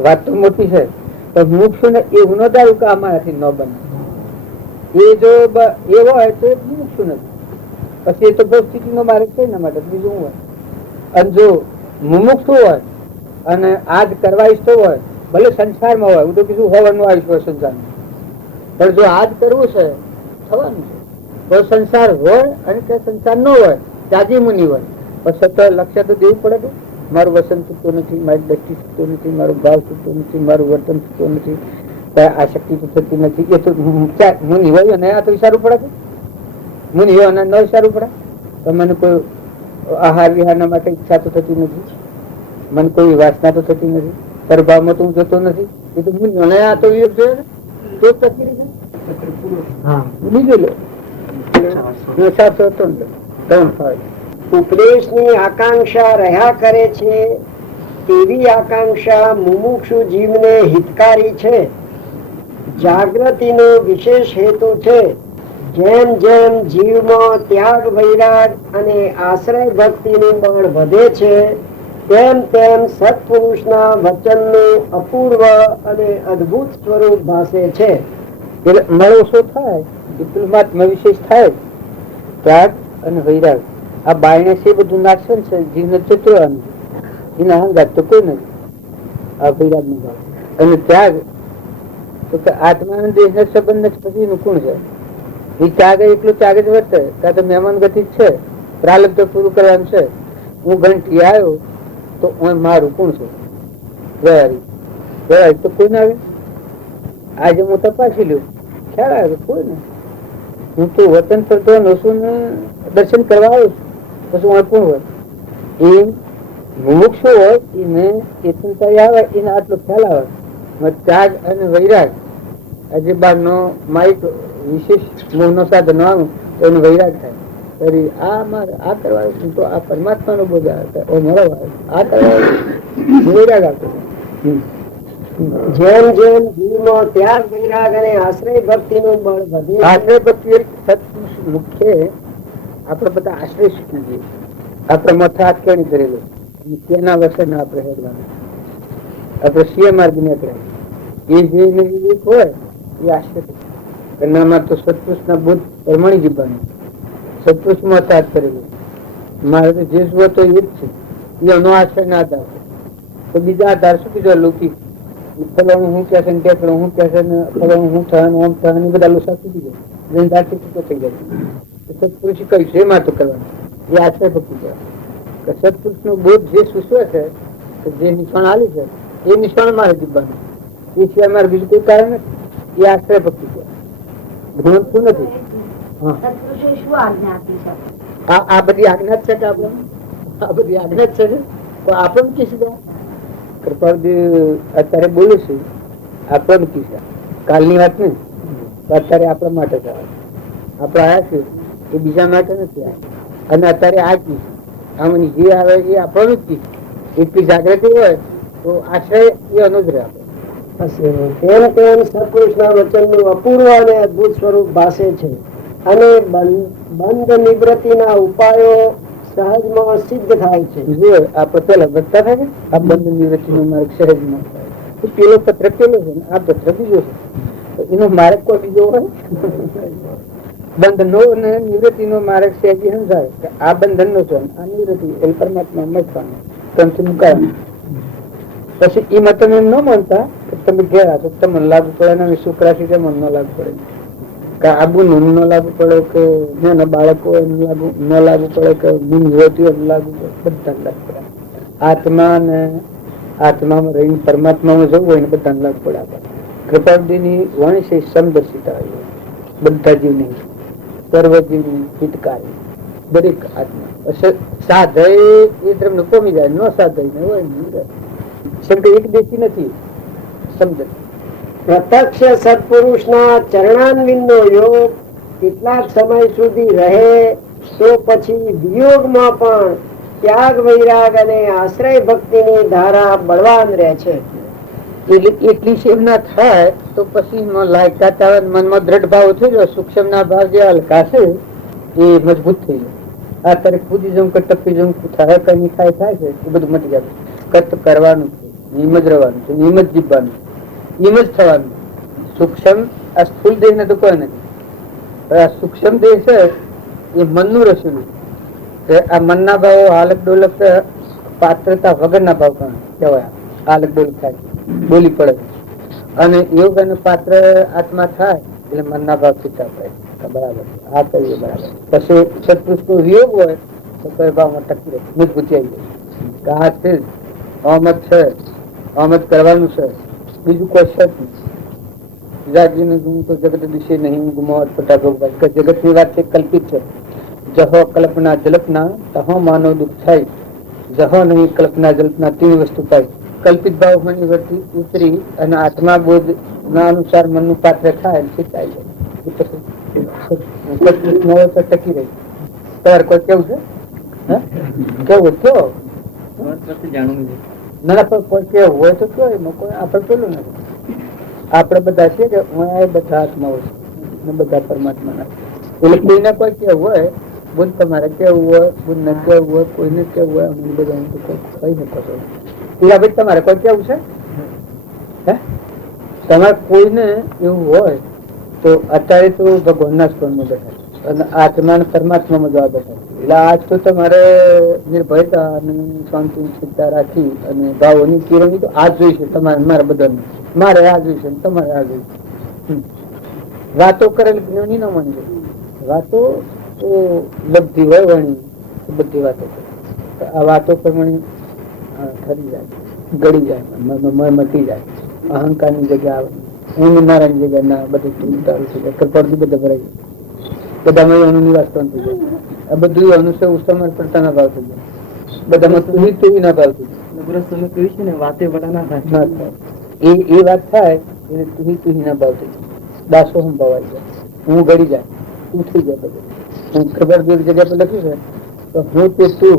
વાત તો મોટી છે, પણ મુક્ષુ ને એવું ન ધારું કે અમારાથી ન બને. એ જો એવો હોય તો મુક્ષુ નથી. પછી એ તો પરિસ્થિતિ નો માર્ગ છે એના માટે બીજું હોય. અને જો મુમુક્ષુ હોય અને આજ કરવા ઈચ્છતો હોય, ભલે સંસારમાં હોય, હું તો કીધું હોવાનું આવીશ હોય સંસારમાં, પણ જો આજ કરવું છે થવાનું છે. તો સંસાર હોય અને સંસાર ન હોય, ત્યાગી મુનિ હોય, પછી તો લક્ષ્ય તો દેવું પડે કે મારું વસન છૂટતું નથી, મારી દ્રષ્ટિ છૂટતું નથી, મારું ભાવ છૂટતું નથી, મારું વર્તન છૂટતું નથી, આ શક્તિ તો થતી નથી. એ તો મુનિ હોય ને આ તો વિચારવું પડે કે મુનિ હોય ને ન વિચારવું પડે. તો મને કોઈ આહાર વિહારના માટે ઈચ્છા તો થતી નથી, મને કોઈ વાસના તો થતી નથી, પ્રભાવમાં તો હું જતો નથી. એ તો મુનિ હોય આ તો વિવેક જોયો ને તો તકલીફ બીજું લો. ઉપદેશની આકાંક્ષા રહ્યા કરે છે તેવી આકાંક્ષા મુમુક્ષુ જીવને હિતકારી છે. જાગૃતિનો વિશેષ હેતુ છે. જેમ જેમ જીવમાં ત્યાગ, વૈરાગ અને આશ્રય ભક્તિનું બળ વધે છે તેમ તેમ સત્પુરુષના વચનનું અપૂર્વ અને અદભુત સ્વરૂપ ભાસે છે. એટલે મળો શું થાય, ડિપ્લોમાત્મ વિશેષ થાય. ત્યાગ અને વૈરાગ આ બાયણે છે બધું નાશન છે. જીવને ચતુરવાનું એના હંગાત તો કોઈ નથી. આ વૈરાગ નો ભાવ અને ત્યાગ તો આત્મા અને દેહ ના સંબંધ પછી નું કોણ છે? એ ત્યાગ એટલું ત્યાગ જ વર્તે. કાં તો મહેમાન ગતિ છે, પ્રાલબ્ધ પૂરું કરવાનું છે. હું ઘંટી આવ્યો તો મારું કોણ છે? વ્યવહારી તો કોઈ ના આવે. આજે હું તપાસી લઉં, ખ્યાલ આવે કોઈ ને. હું તો વતન ફરતો છું ને દર્શન કરવા આવ્યો છું, પછી હું કોણ હોય? એ મુમુક્ષુ હોય એને ચેતનતા આવે, એને આટલો ખ્યાલ આવે. ત્યાગ અને વૈરાગ આજે બાર નો માઇક વિશેષ મોહ નો સાધન આવું તો એનો વૈરાગ થાય. આ મારે આ કરવા તો આ પરમાત્મા નો બોધ આ કરવા વૈરાગ આપે. જેમ જેમ જીવમાં ત્યાગ, વૈરાગ અને આશ્રય ભક્તિ નું બળ વધે. આશ્રય ભક્તિ સત્પુરુષ મુખ્ય આપણે બધા આશ્રય શીખી જઈએ. આપણે મથા હાથ કેણી કરેલો તેના વસન આપણે હેડવાનું. આપણે સિંહ માર્ગ નીકળે એ જે એક હોય એ આશ્ચર્ય. એનામાં તો સત્પુરુષના બોધ પરમાણી જીવવાનું, સત્પુરુષમાં તાજ કરેલું. મારે તો જે જુઓ તો એ જ છે, એનો આશ્રય ના આધાર. તો બીજા આધાર શું કીધું? લૌકિક ફલાણું હું કહે છે ને ટેકડું હું કહે છે ને ફલાણું હું થવાનું આમ થવાનું બધા લોકો તૂટી જાય, જનદારથી છૂટો થઈ જાય. સત્પુરુષ કઈ છે માતો કરવાનું એ આશ્રય ભક્તિ કહેવાય. સત્પુરુષ નો બોધ જે સૂચવે છે કે જે નિશાન આલી છે એ નિશાન મારે જીવવાનું, એ સિવાય મારે બીજું કોઈ કારણ નથી. એ આશ્રય ભક્તિ કહેવાય, શું નથી. સત્પુરુષે શું આજ્ઞા આપી છે? આ બધી આજ્ઞા જ છે કે આપણે આ બધી આજ્ઞા જ છે ને. તો આપણને કીધું કૃપાળજી અત્યારે બોલે છે, આપણને કીધા કાલની વાત ને અત્યારે આપણા માટે જ આવે. આપણે આવ્યા છે એ બીજા માટે નથી આવ્યા. અને અત્યારે આ કીધું આમાં જે આવે એ આપણને જ કીધું. એટલી જાગૃતિ હોય તો આશ્રય એ અનુજ રહે. તેમ તેમ સત્પુરુષના વચનનું અપૂર્વ અને અદભુત સ્વરૂપ ભાસે છે અને બંધ નિવૃત્તિના ઉપાયો સહજમાં સિદ્ધ થાય છે. આપણે પેલા વધતા થાય ને આ બંધ નિવૃત્તિ નો માર્ગ સહજમાં થાય. પેલો પત્ર પેલો છે ને આ પત્ર બીજો છે, એનો માર્ગ કોઈ બીજો હોય. બંધનો અને નિવૃત્તિ નો માર્ગ સહેજી સમજાય કે આ બંધન નો છે, આ નિવૃત્તિ એ પરમાત્મા મતવાનું તમથી મુકાય. પછી એમાં તમે એમ ન માનતા કે તમે ગયા છો તમને લાગુ પડે ને શુક્રાશી છે મન ન લાગુ પડે કે આબુ નું ન લાગુ પડે કે નાના બાળકો એમ ન લાગુ પડે કે યુવતીઓ એમ લાગુ પડે, બધા લાગુ પડે. આત્મા ને આત્મામાં રહીને પરમાત્મામાં જવું હોય ને બધાને લાગુ પડે. કૃપાળજી ની વાણી છે સમદર્શિતા, બધા જીવની સર્વ જીવની હિતકારી દરેક આત્મા સાધય એ તમને કોમી જાય, ન સાધય ને હોય શંકર એક દેશી નથી. સમજ પ્રત્યક્ષ સત્પુરુષના ચરણાન્વિનનો યોગ કેટલાક સમય સુધી રહે તો પછી વિયોગમાં પણ ત્યાગ વૈરાગ અને આશ્રય ભક્તિની ધારા બળવાન રહે છે. એટલી સેવ ના થાય તો પછી લાયકાત આવે, મનમાં દ્રઢ ભાવ થઈ જાય, સૂક્ષ્મ ના ભાવ જે હલકા છે એ મજબૂત થઈ જાય. અત્યારે કૂદી જવું કે ટપી જવું થાય કઈ થાય છે એ બધું મટી જાય. કષ્ટ કરવાનું છે, નિયમ જ રહેવાનું છે, નિયમ જ જીવવાનું, નિયમ જ થવાનું. સૂક્ષ્મ આ સ્થૂળ દેહ ને તો કોઈ નથી. આ સૂક્ષ્મ દેહ છે એ મનનું રસેલું. આ મનના ભાવો હાલક ડોલક પાત્રતા વગરના ભાવ કહેવાય. હાલક ડોલક થાય, બોલી પડે. અને યોગ અને પાત્ર આત્મા થાય એટલે મનના ભાવ છૂટા પડે. બરાબર, આ કહીએ બરાબર. પછી સત્પુરુષ નો વિયોગ હોય તો કઈ ભાવમાં ટકી રહે, મજબૂતી આવી જાય. આ છે અમત છે, અમત કરવાનું છે, બીજું કોઈ છે જ નહીં. જગત દિશે નહીં ગુમાવટ ફટાકો. જગત ની વાત છે કલ્પિત છે. જહો કલ્પના જલ્પના તહો માનવ દુઃખ થાય. જહો નહીં કલ્પના જલ્પના ત્રણ વસ્તુ પાય. કલ્પિત ભાવ ની વર્તી ઉતરી અને આત્મા બોધ ના અનુસાર મનનું પાત્ર થાય શીખાય જાય. ટકી રહી. તમારે કોઈ કેવું છે? કેવું કયો ના કોઈ કેવું હોય તો કયો, એમાં કોઈ આપડે પેલું નથી. આપડે બધા છે કે બધા આત્માઓ છે, બધા પરમાત્મા ના. એટલે કોઈને કોઈ કેવું હોય, બુદ્ધ તમારે કેવું હોય, બુદ્ધ ને કેવું હોય, કોઈને કેવું હોય, અમને બધા કઈ નથી. ભાઈ તમારે કોઈ કેવું છે? તમારે કોઈને એવું હોય તો અત્યારે તો ભગવાન ના સ્વરમાં બેઠા અને આત્મા ને પરમાત્મામાં જવા બેઠા. એટલે આજ તો તમારે નિર્ભયતા અને શાંતિ ચિંતા રાખી અને ભાવોની કિરણી તો આ જોઈશે તમારે, મારા બધાને. મારે આ જોઈશે, તમારે આ જોઈશે. વાતો કરેલી જ્ઞાની ન માનજો. વાતો તો બધી હોય વણી, બધી વાતો આ વાતો પ્રમાણે ખરી જાય, ગળી જાય, મટી જાય. અહંકાર ની જગ્યા આવે, હું મારા ની જગ્યા ના, બધું પડતી બધા ભરાઈ જાય. બધામાં એનું નિવાસ પણ થઈ જાય. આ બધું અનુસર ઉત્સવમાં પડતા ના ભાવ થઈ જાય. બધામાં તુહી તુહી ના ભાવ થઈ જાય. વાતે વડા ના થાય. એ વાત થાય એને તુહી તુહી ના ભાવ થઈ જાય. દાસો હમ ભાવ આવી જાય. હું ગળી જાય, તું થઈ જાય. બધું હું ખબર જે જગ્યા પર લખ્યું છે તો હું તે તું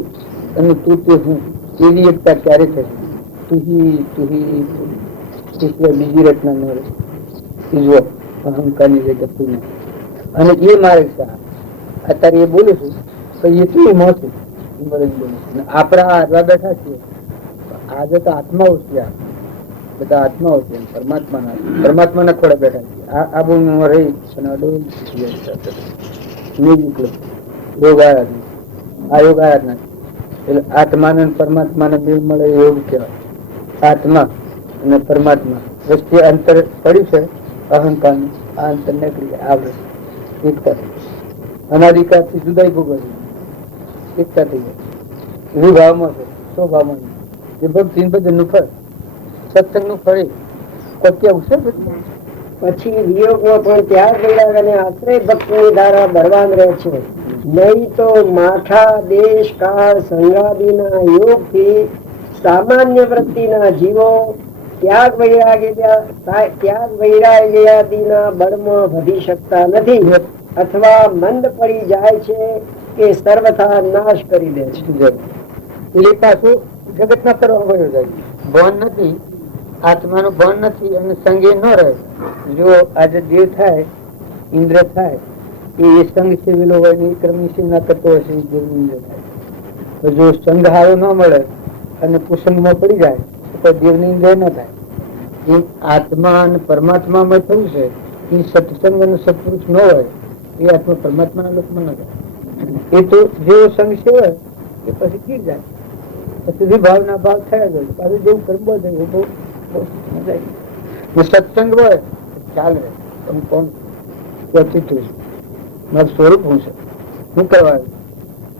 અને તું તે હું, એવી એકતા ક્યારે થશે? તુહી તુહી બીજી રચના ન રહે. અહંકારની જગ્યા તું નથી. અને એ મારે અત્યારે એ બોલું છું તો એ તું મોં છું. આપણા આજવા બેઠા છીએ. આજે તો આત્મા હોશિયાર, બધા આત્માઓ છે, પરમાત્માના ખોળે બેઠા છે. આ બહુ રહી અને યોગ આરાધના, આ યોગ આરાધના એટલે આત્માને પરમાત્માને મેળ મળે યોગ કહેવાય. આત્મા અને પરમાત્મા વચ્ચે અંતર પડ્યું છે અહંકાર, આ અંતર નીકળી જાય, આવડે એકતા થઈ અનાધિકારથી જુદાઈ ભોગવી એકતા થઈ જાય. વિભાવમાં છે, સ્વભાવમાં એ ભક્તિ ભજનનું ફળ, સત્સંગનું ફળ કોઈ આવશે પછી વિયોગમાં પણ ત્યાગ વૈરાગ અને આશ્રય ભક્તિની ધારા બળવાન રહે છે. નહીં તો માઠા દેશ કાળ સંગાદીના યોગથી સામાન્ય વૃત્તિના જીવો ત્યાગ વૈરાગ્યાદિના બળમાં વધી શકતા નથી અથવા મંદ પડી જાય છે કે સર્વથા નાશ કરી દે છે. એ પાછું જગત ના કરવા વયો જાય. ભાન નથી, આત્માનું ભાન નથી અને સંગે ન રહે. જો આજે જે થાય ઇન્દ્ર થાય એ સંઘ સેવેલો હોય ને ક્રમનિશી ના કરતો હોય છે ઇન્દ્ર થાય. જો સંઘ હારો ન મળે અને કુસંગમાં પડી જાય તો દેવની ઇન્દ્ર ન થાય. એમ આત્મા અને પરમાત્મામાં થયું છે એ સત્સંગ અને સત્પુરુષ ન હોય એ આત્મા પરમાત્માના લોકમાં ન જાય. એ તો જેવો સંઘ સેવે એ પછી ગીર જાય, પછી વિભાવના ભાવ થયા જાય, પાછું જેવું કર્મ જાય બહુ મજા આવી. સત્સંગ હોય ચાલે. તમે કોણ વ્યક્તિત્વ મારું સ્વરૂપ હું છે, શું કરવાનું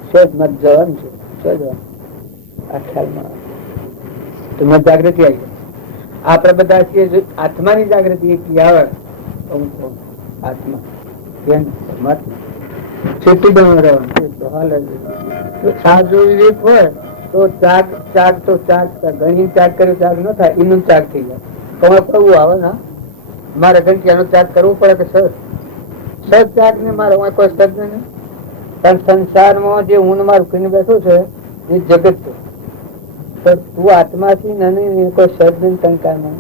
સહેજ મત જવાનું છે, સહેજ આ ખ્યાલમાં તમારી જાગૃતિ આવી જાય. આપડે બધા છીએ આત્માની જાગૃતિ એક આવે હું કોણ આત્મા કેમ પરમાત્મા છેટી બનવા રહેવાનું હાલ સાજો વિવેક હોય તો ત્યાગ ઘણી ત્યાગ કર્યો ત્યાગ ન થાય એનું ત્યાગ થઈ જાય. તમારે કરવું આવે ને મારે ઘંટિયાનો ત્યાગ કરવો પડે કે સર ત્યાગ ને મારે કોઈ સદ નહીં. કારણ સંસારમાં જે હું મારું કહીને બેઠો છે એ જગત છે, પણ તું આત્માથી નાની કોઈ સદ નહીં ટંકારમાં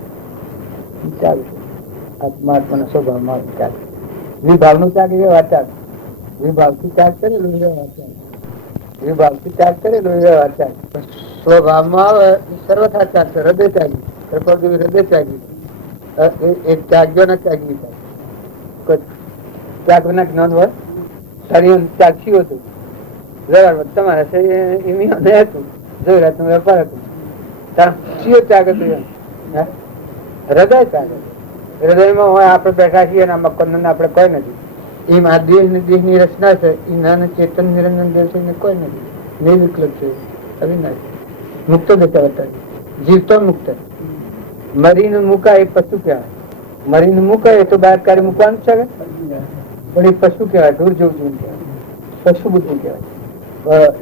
ચાલુ છે. આત્માનો સ્વભાવમાં ત્યાગ, વિભાવનો ત્યાગ એ વાત ત્યાગ, વિભાવથી ત્યાગ કરેલું એ વાત ત્યાગ, વિભાવથી ત્યાગ કરેલું એ વાત ત્યાગ. સ્વભાવમાં આવે સર્વથા ત્યાગ છે. હૃદય ત્યાગી કૃપાદેવી હૃદય ત્યાગી એ ત્યાગ્યો ના ત્યાગી થાય. ત્યાગ વિના જ્ઞાન હોય તારી ત્યાગ શું હતું તમારે હતું જોઈ રહ્યા તમે વેપાર હતું શિયો ત્યાગ હતું હૃદય ત્યાગ. હૃદયમાં હોય આપણે બેઠા છીએ અને આમાં કંદન આપણે કોઈ નથી. એમ આ દેહ ને દેહ ની રચના છે એ નાના ચેતન નિરંજન દેહ છે કોઈ નથી. નિર્વિકલ્પ છે, અવિનાશી મુક્ત દેતા હતા, જીવતો મુક્ત. મરીને મુકાય એ પશુ કહેવાય. મરીને મુકાય તો બળાત્કારી મૂકવાનું છે પણ એ પશુ કહેવાય, ઢોર જેવું જીવ કહેવાય, પશુ બુદ્ધિ કહેવાય.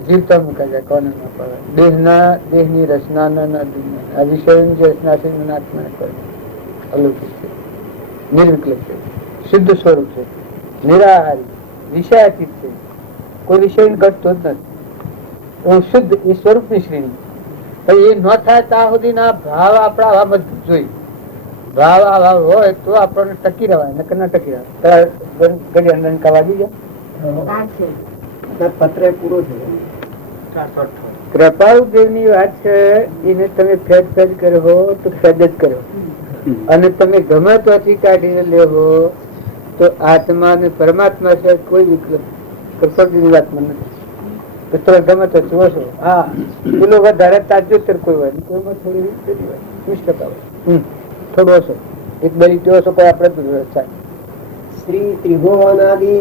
જીવતા મુકાય જાય કોને ના પડે. દેહની રચના આ વિષયોની જે રચના છે આત્માને કરે અલૌકિક છે, નિર્વિકલ્પ છે, શુદ્ધ સ્વરૂપ છે, નિરાહારી વિષયાતીત છે, કોઈ વિષય ઘટતો જ નથી. શુદ્ધ એ સ્વરૂપ ની શ્રેણી. એ ન થાય ત્યાં સુધી ના ભાવ આપણા આવા મજબૂત જોઈએ. ભાવ આવા હોય તો આપણને ટકી રહેવાય, નકર ના ટકી રહેવાય. ઘડી અંદર કાવા દી પત્ર પૂરો થયો. કૃપાળુ દેવ ની વાત છે એને તમે ફેજ કર્યો તો ફેજ જ કર્યો અને તમે ગમે ત્યાંથી કાઢીને લેવો તો આત્મા ને પરમાત્મા છે કોઈ વિકલ્પ કૃપાળુ ની વાતમાં નથી. તમે ગમે તો જુઓ છો. હા પેલો વધારે તાજ્યોતર કોઈ હોય કોઈમાં થોડી 20% હોય, થોડો ઓછો એક બેરી ઓછો કોઈ આપણે શ્રી ત્રિભુવનાદિ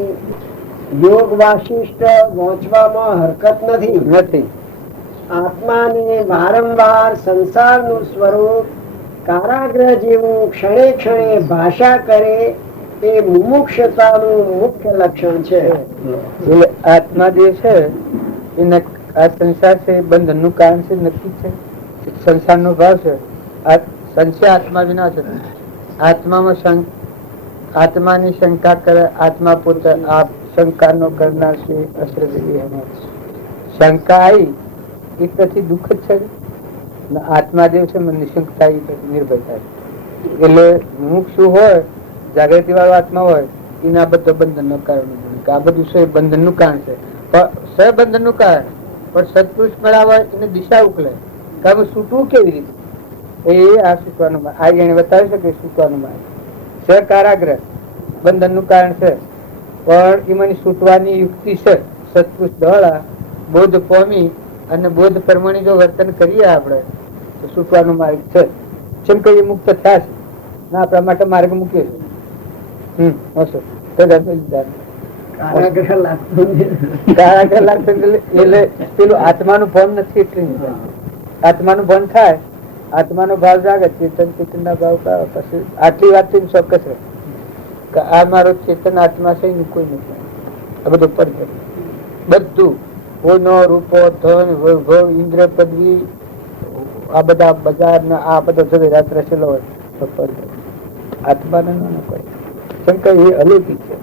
યોગ વાશિષ્ઠ પહોંચવામાં હરકત નથી. આત્માને વારંવાર સંસારનું સ્વરૂપ કારાગ્રહ જેવું ક્ષણે ક્ષણે ભાષા કરે એ મુમુક્ષતાનું મુખ્ય લક્ષણ છે. આત્મા જે છે એને આ સંસાર છે બંધન નું કારણ છે, નક્કી છે. સંસાર નો ભાવ છે. સંશય આત્મા વિના છે. આત્મામાં આત્માની શંકા કરે, આત્મા પોતે આ શંકા નો કરનાર છે. શંકા આવી એ પછી દુઃખ જ છે. આત્મા જે છે નિશંકતા નિર્ભય થાય. એટલે મુક્ષુ હોય, જાગૃતિ વાળો આત્મા હોય એના બધા બંધન નું કારણ. આ બધું છે બંધન નું કારણ છે, પણ બંધન નું કારણ. પણ સત્પુરુષ મળ્યા હોય એને દિશા ઉકલે. કારણ છૂટવું કેવી રીતે આ સૂકવાનો માર્ગ. આ એને બતાવી શકે સૂકવાનો માર્ગ છે. કારાગ્રહ બંધન નું કારણ છે, પણ એમાંની છૂટવાની યુક્તિ છે. સત્પુરુષ દ્વારા બોધ પામી અને બોધ પ્રમાણે જો વર્તન કરીએ આપણે તો છૂટવાનો માર્ગ છે. જેમ કે એ મુક્ત થયા છે ના આપણા માટે માર્ગ મૂક્યો છે. કારાગ્રહ લાગતો નથી. કારાગ્રહ લાગતો એટલે પેલું આત્માનું ભાન નથી. એટલી આત્માનું ભાન થાય, આત્માનો ભાવ જાગે, ચેતન ચેતન ના ભાવ પછી આટલી વાત ચોક્કસ રહે કે આ મારો ચેતન આત્મા છે, કોઈ નથી. આ બધું પર બધું કોઈનો રૂપો, ધન, વૈભવ, ઇન્દ્ર પદવી, આ બધા બજાર આ બધો જગત રચેલો હોય તો પર આત્માને ન કરે. શંકર એ અલૌકિક છે.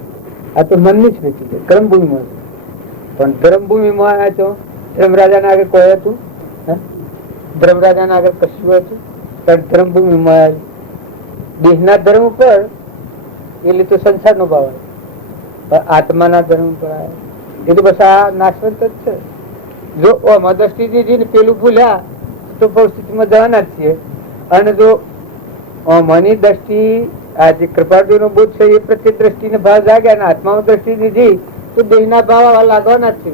આ તો મનની જ વૃત્તિ છે, કર્મભૂમિમાં. પણ ધર્મભૂમિમાં આવ્યા છો, ધર્મરાજાના આગળ કોઈ હતું? ધર્મરાજાના આગળ કશું હતું? પણ ધર્મભૂમિમાં આવ્યું. દેહના ધર્મ ઉપર એટલે તો સંસારનો ભાવ આવે, પણ આત્માના ધર્મ પર આવે એ તો બસ આ નાશવંત જ છે. જો દ્રષ્ટિથી ને પેલું ભૂલ્યા તો પરિસ્થિતિમાં જવાના જ છીએ. અને જો મની દ્રષ્ટિ આ જે કૃપાળુ નો બોધ છે એ પ્રત્યે દ્રષ્ટિને ભાવ જાગ્યા અને આત્મામાં દ્રષ્ટિ દીધી તો દેહના ભાવ લાગવાના જ છે.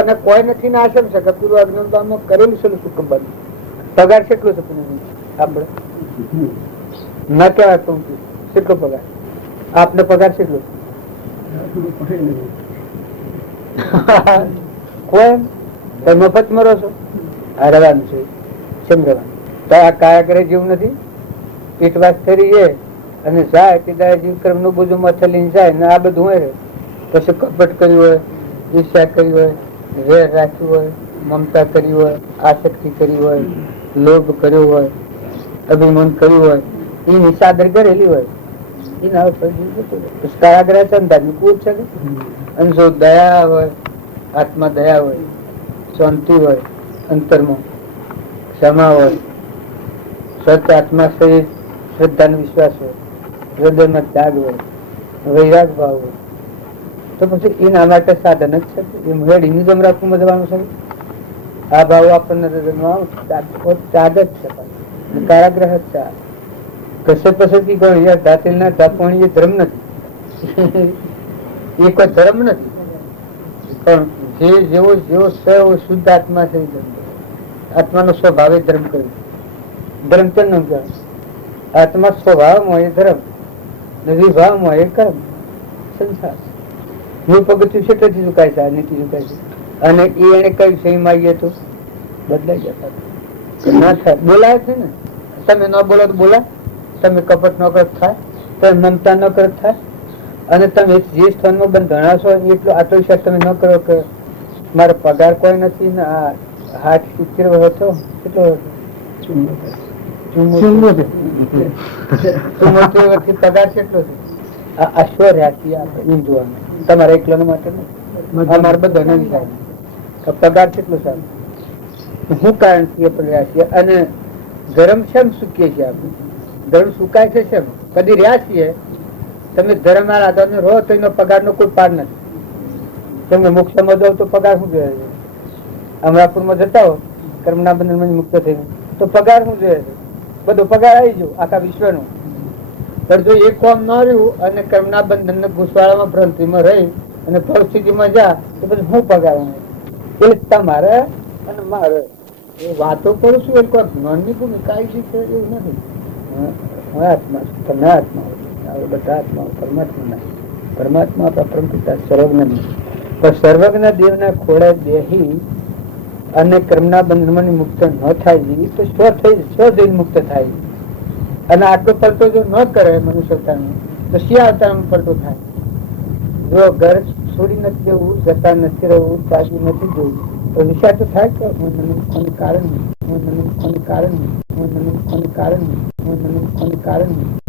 અને કોઈ નથી ના આશમ શકે. પૂર્વ અજ્ઞાનમાં કરેલું છે સુકમ બંધ. પગાર કેટલો છે આપણે ના કહેવાય તો કેટલો પગાર? આપને પગાર કેટલો? કોઈ મફત મરો છો? આ રવાનું છે. શેમ રવાનું? તો આ કારાગ્રહ જેવું નથી. પીઠવાસ થઈ એ અને જાય પિતા જીવ કર્મ નું બધું મથલીને જાય ને આ બધું હોય. પછી કપટ કર્યું હોય, ઈર્ષા કરી હોય, વેર રાખ્યું હોય, મમતા કરી હોય, આસક્તિ કરી હોય, લોભ કર્યો હોય, અભિમાન કર્યું હોય, એની સાદર કરેલી હોય. કારાગ્રહ સંધાન કુલ છે. અને જો દયા હોય, આત્મા દયા હોય, શાંતિ હોય, અંતરમાં ક્ષમા હોય, સ્વચ્છ આત્મા સહિત શ્રદ્ધા વિશ્વાસ હોય, હૃદયમાં ત્યાગ હોય, વૈરાગ ભાવ હોય, તો પછી એના માટે સાધન જ છે. એ મેળીની જેમ રાખવું મજવાનું છે. આ ભાવ આપણને ત્યાગ જ છે. કારાગ્રહ જ છે. કશે પસંદગી કોણ યાર દાંતેલ ના ધાપણી એ ધર્મ નથી. એ કોઈ ધર્મ નથી. પણ જે જેવો જેવો શુદ્ધ આત્મા છે આત્માનો સ્વભાવે ધર્મ કર્યો. ધર્મ કેમ ન કહેવાય? આત્મા સ્વભાવમાં એ ધર્મ, વિભાવમાં એ કર્મ. સંસાર હું પગથિયું કેટલેથી ચુકાય છે, નીતિ ચુકાય છે. અને એ એને કઈ સહી માગીએ તો બદલાઈ જતા ના થાય. બોલાય છે ને, તમે ન બોલો તો બોલાય. તમે કપટ ન કરત થાય, તમે મમતા ન કરત થાય. અને તમે જે સ્થાનમાં બંધાણા છો એટલો આટલો વિશ્વાસ તમે ન કરો કે મારો પગાર કોઈ નથી ને આ 70 હતો કેટલો પગાર કેટલો છે? અશ્વર્યાથી આપણે હિન્દુઓને તમારા એકલા માટે અમારે બધા પગાર કેટલો સારો શું કારણ રહ્યા છીએ? અને ગરમ શેમ સૂકીએ છીએ? આપણે ગરમ સુકાય છે શેમ? કદી રહ્યા છીએ તમે ધર્મ ના આધાર રહો તો એનો પગાર નો કોઈ પાર નથી. તમને મોક્ષમાં જાવ તો પગાર શું જોઈએ છે? અમરાપુરમાં જતા હો કર્મના બંધન મુક્ત થઈને તો પગાર શું જોઈએ છે? બધો પગાર આવી ગયો આખા વિશ્વનો. પણ જો એક કામ ન રહ્યું અને કર્મના બંધન ઘૂસવાડામાં ભ્રાંતિમાં રહી અને પરિસ્થિતિમાં જા તો પછી શું પગાર? એટલે તમારે અને મારે એ વાતો કરું છું એ કોઈ જ્ઞાનની ભૂમિકા આવી છે એવું નથી. આત્મા તમે આત્મા બધા આત્મા પરમાત્મા પરમાત્મા આપણા પરમ પિતા સર્વજ્ઞ પણ સર્વજ્ઞ દેવના ખોળે બેહી અને કર્મના બંધનમાંથી મુક્ત ન થાય તો સ્વ જઈને મુક્ત થાય. અને આટલો પલટો જો ન કરે મનુષ્ય અવતારનો તો શિયા અવતારમાં પલટો થાય. જો ઘર છોડી નથી જવું, જતા નથી રહેવું, ત્યાગી નથી જવું તો વિચાર તો થાય કે કારણ કારણ કારણ કારણ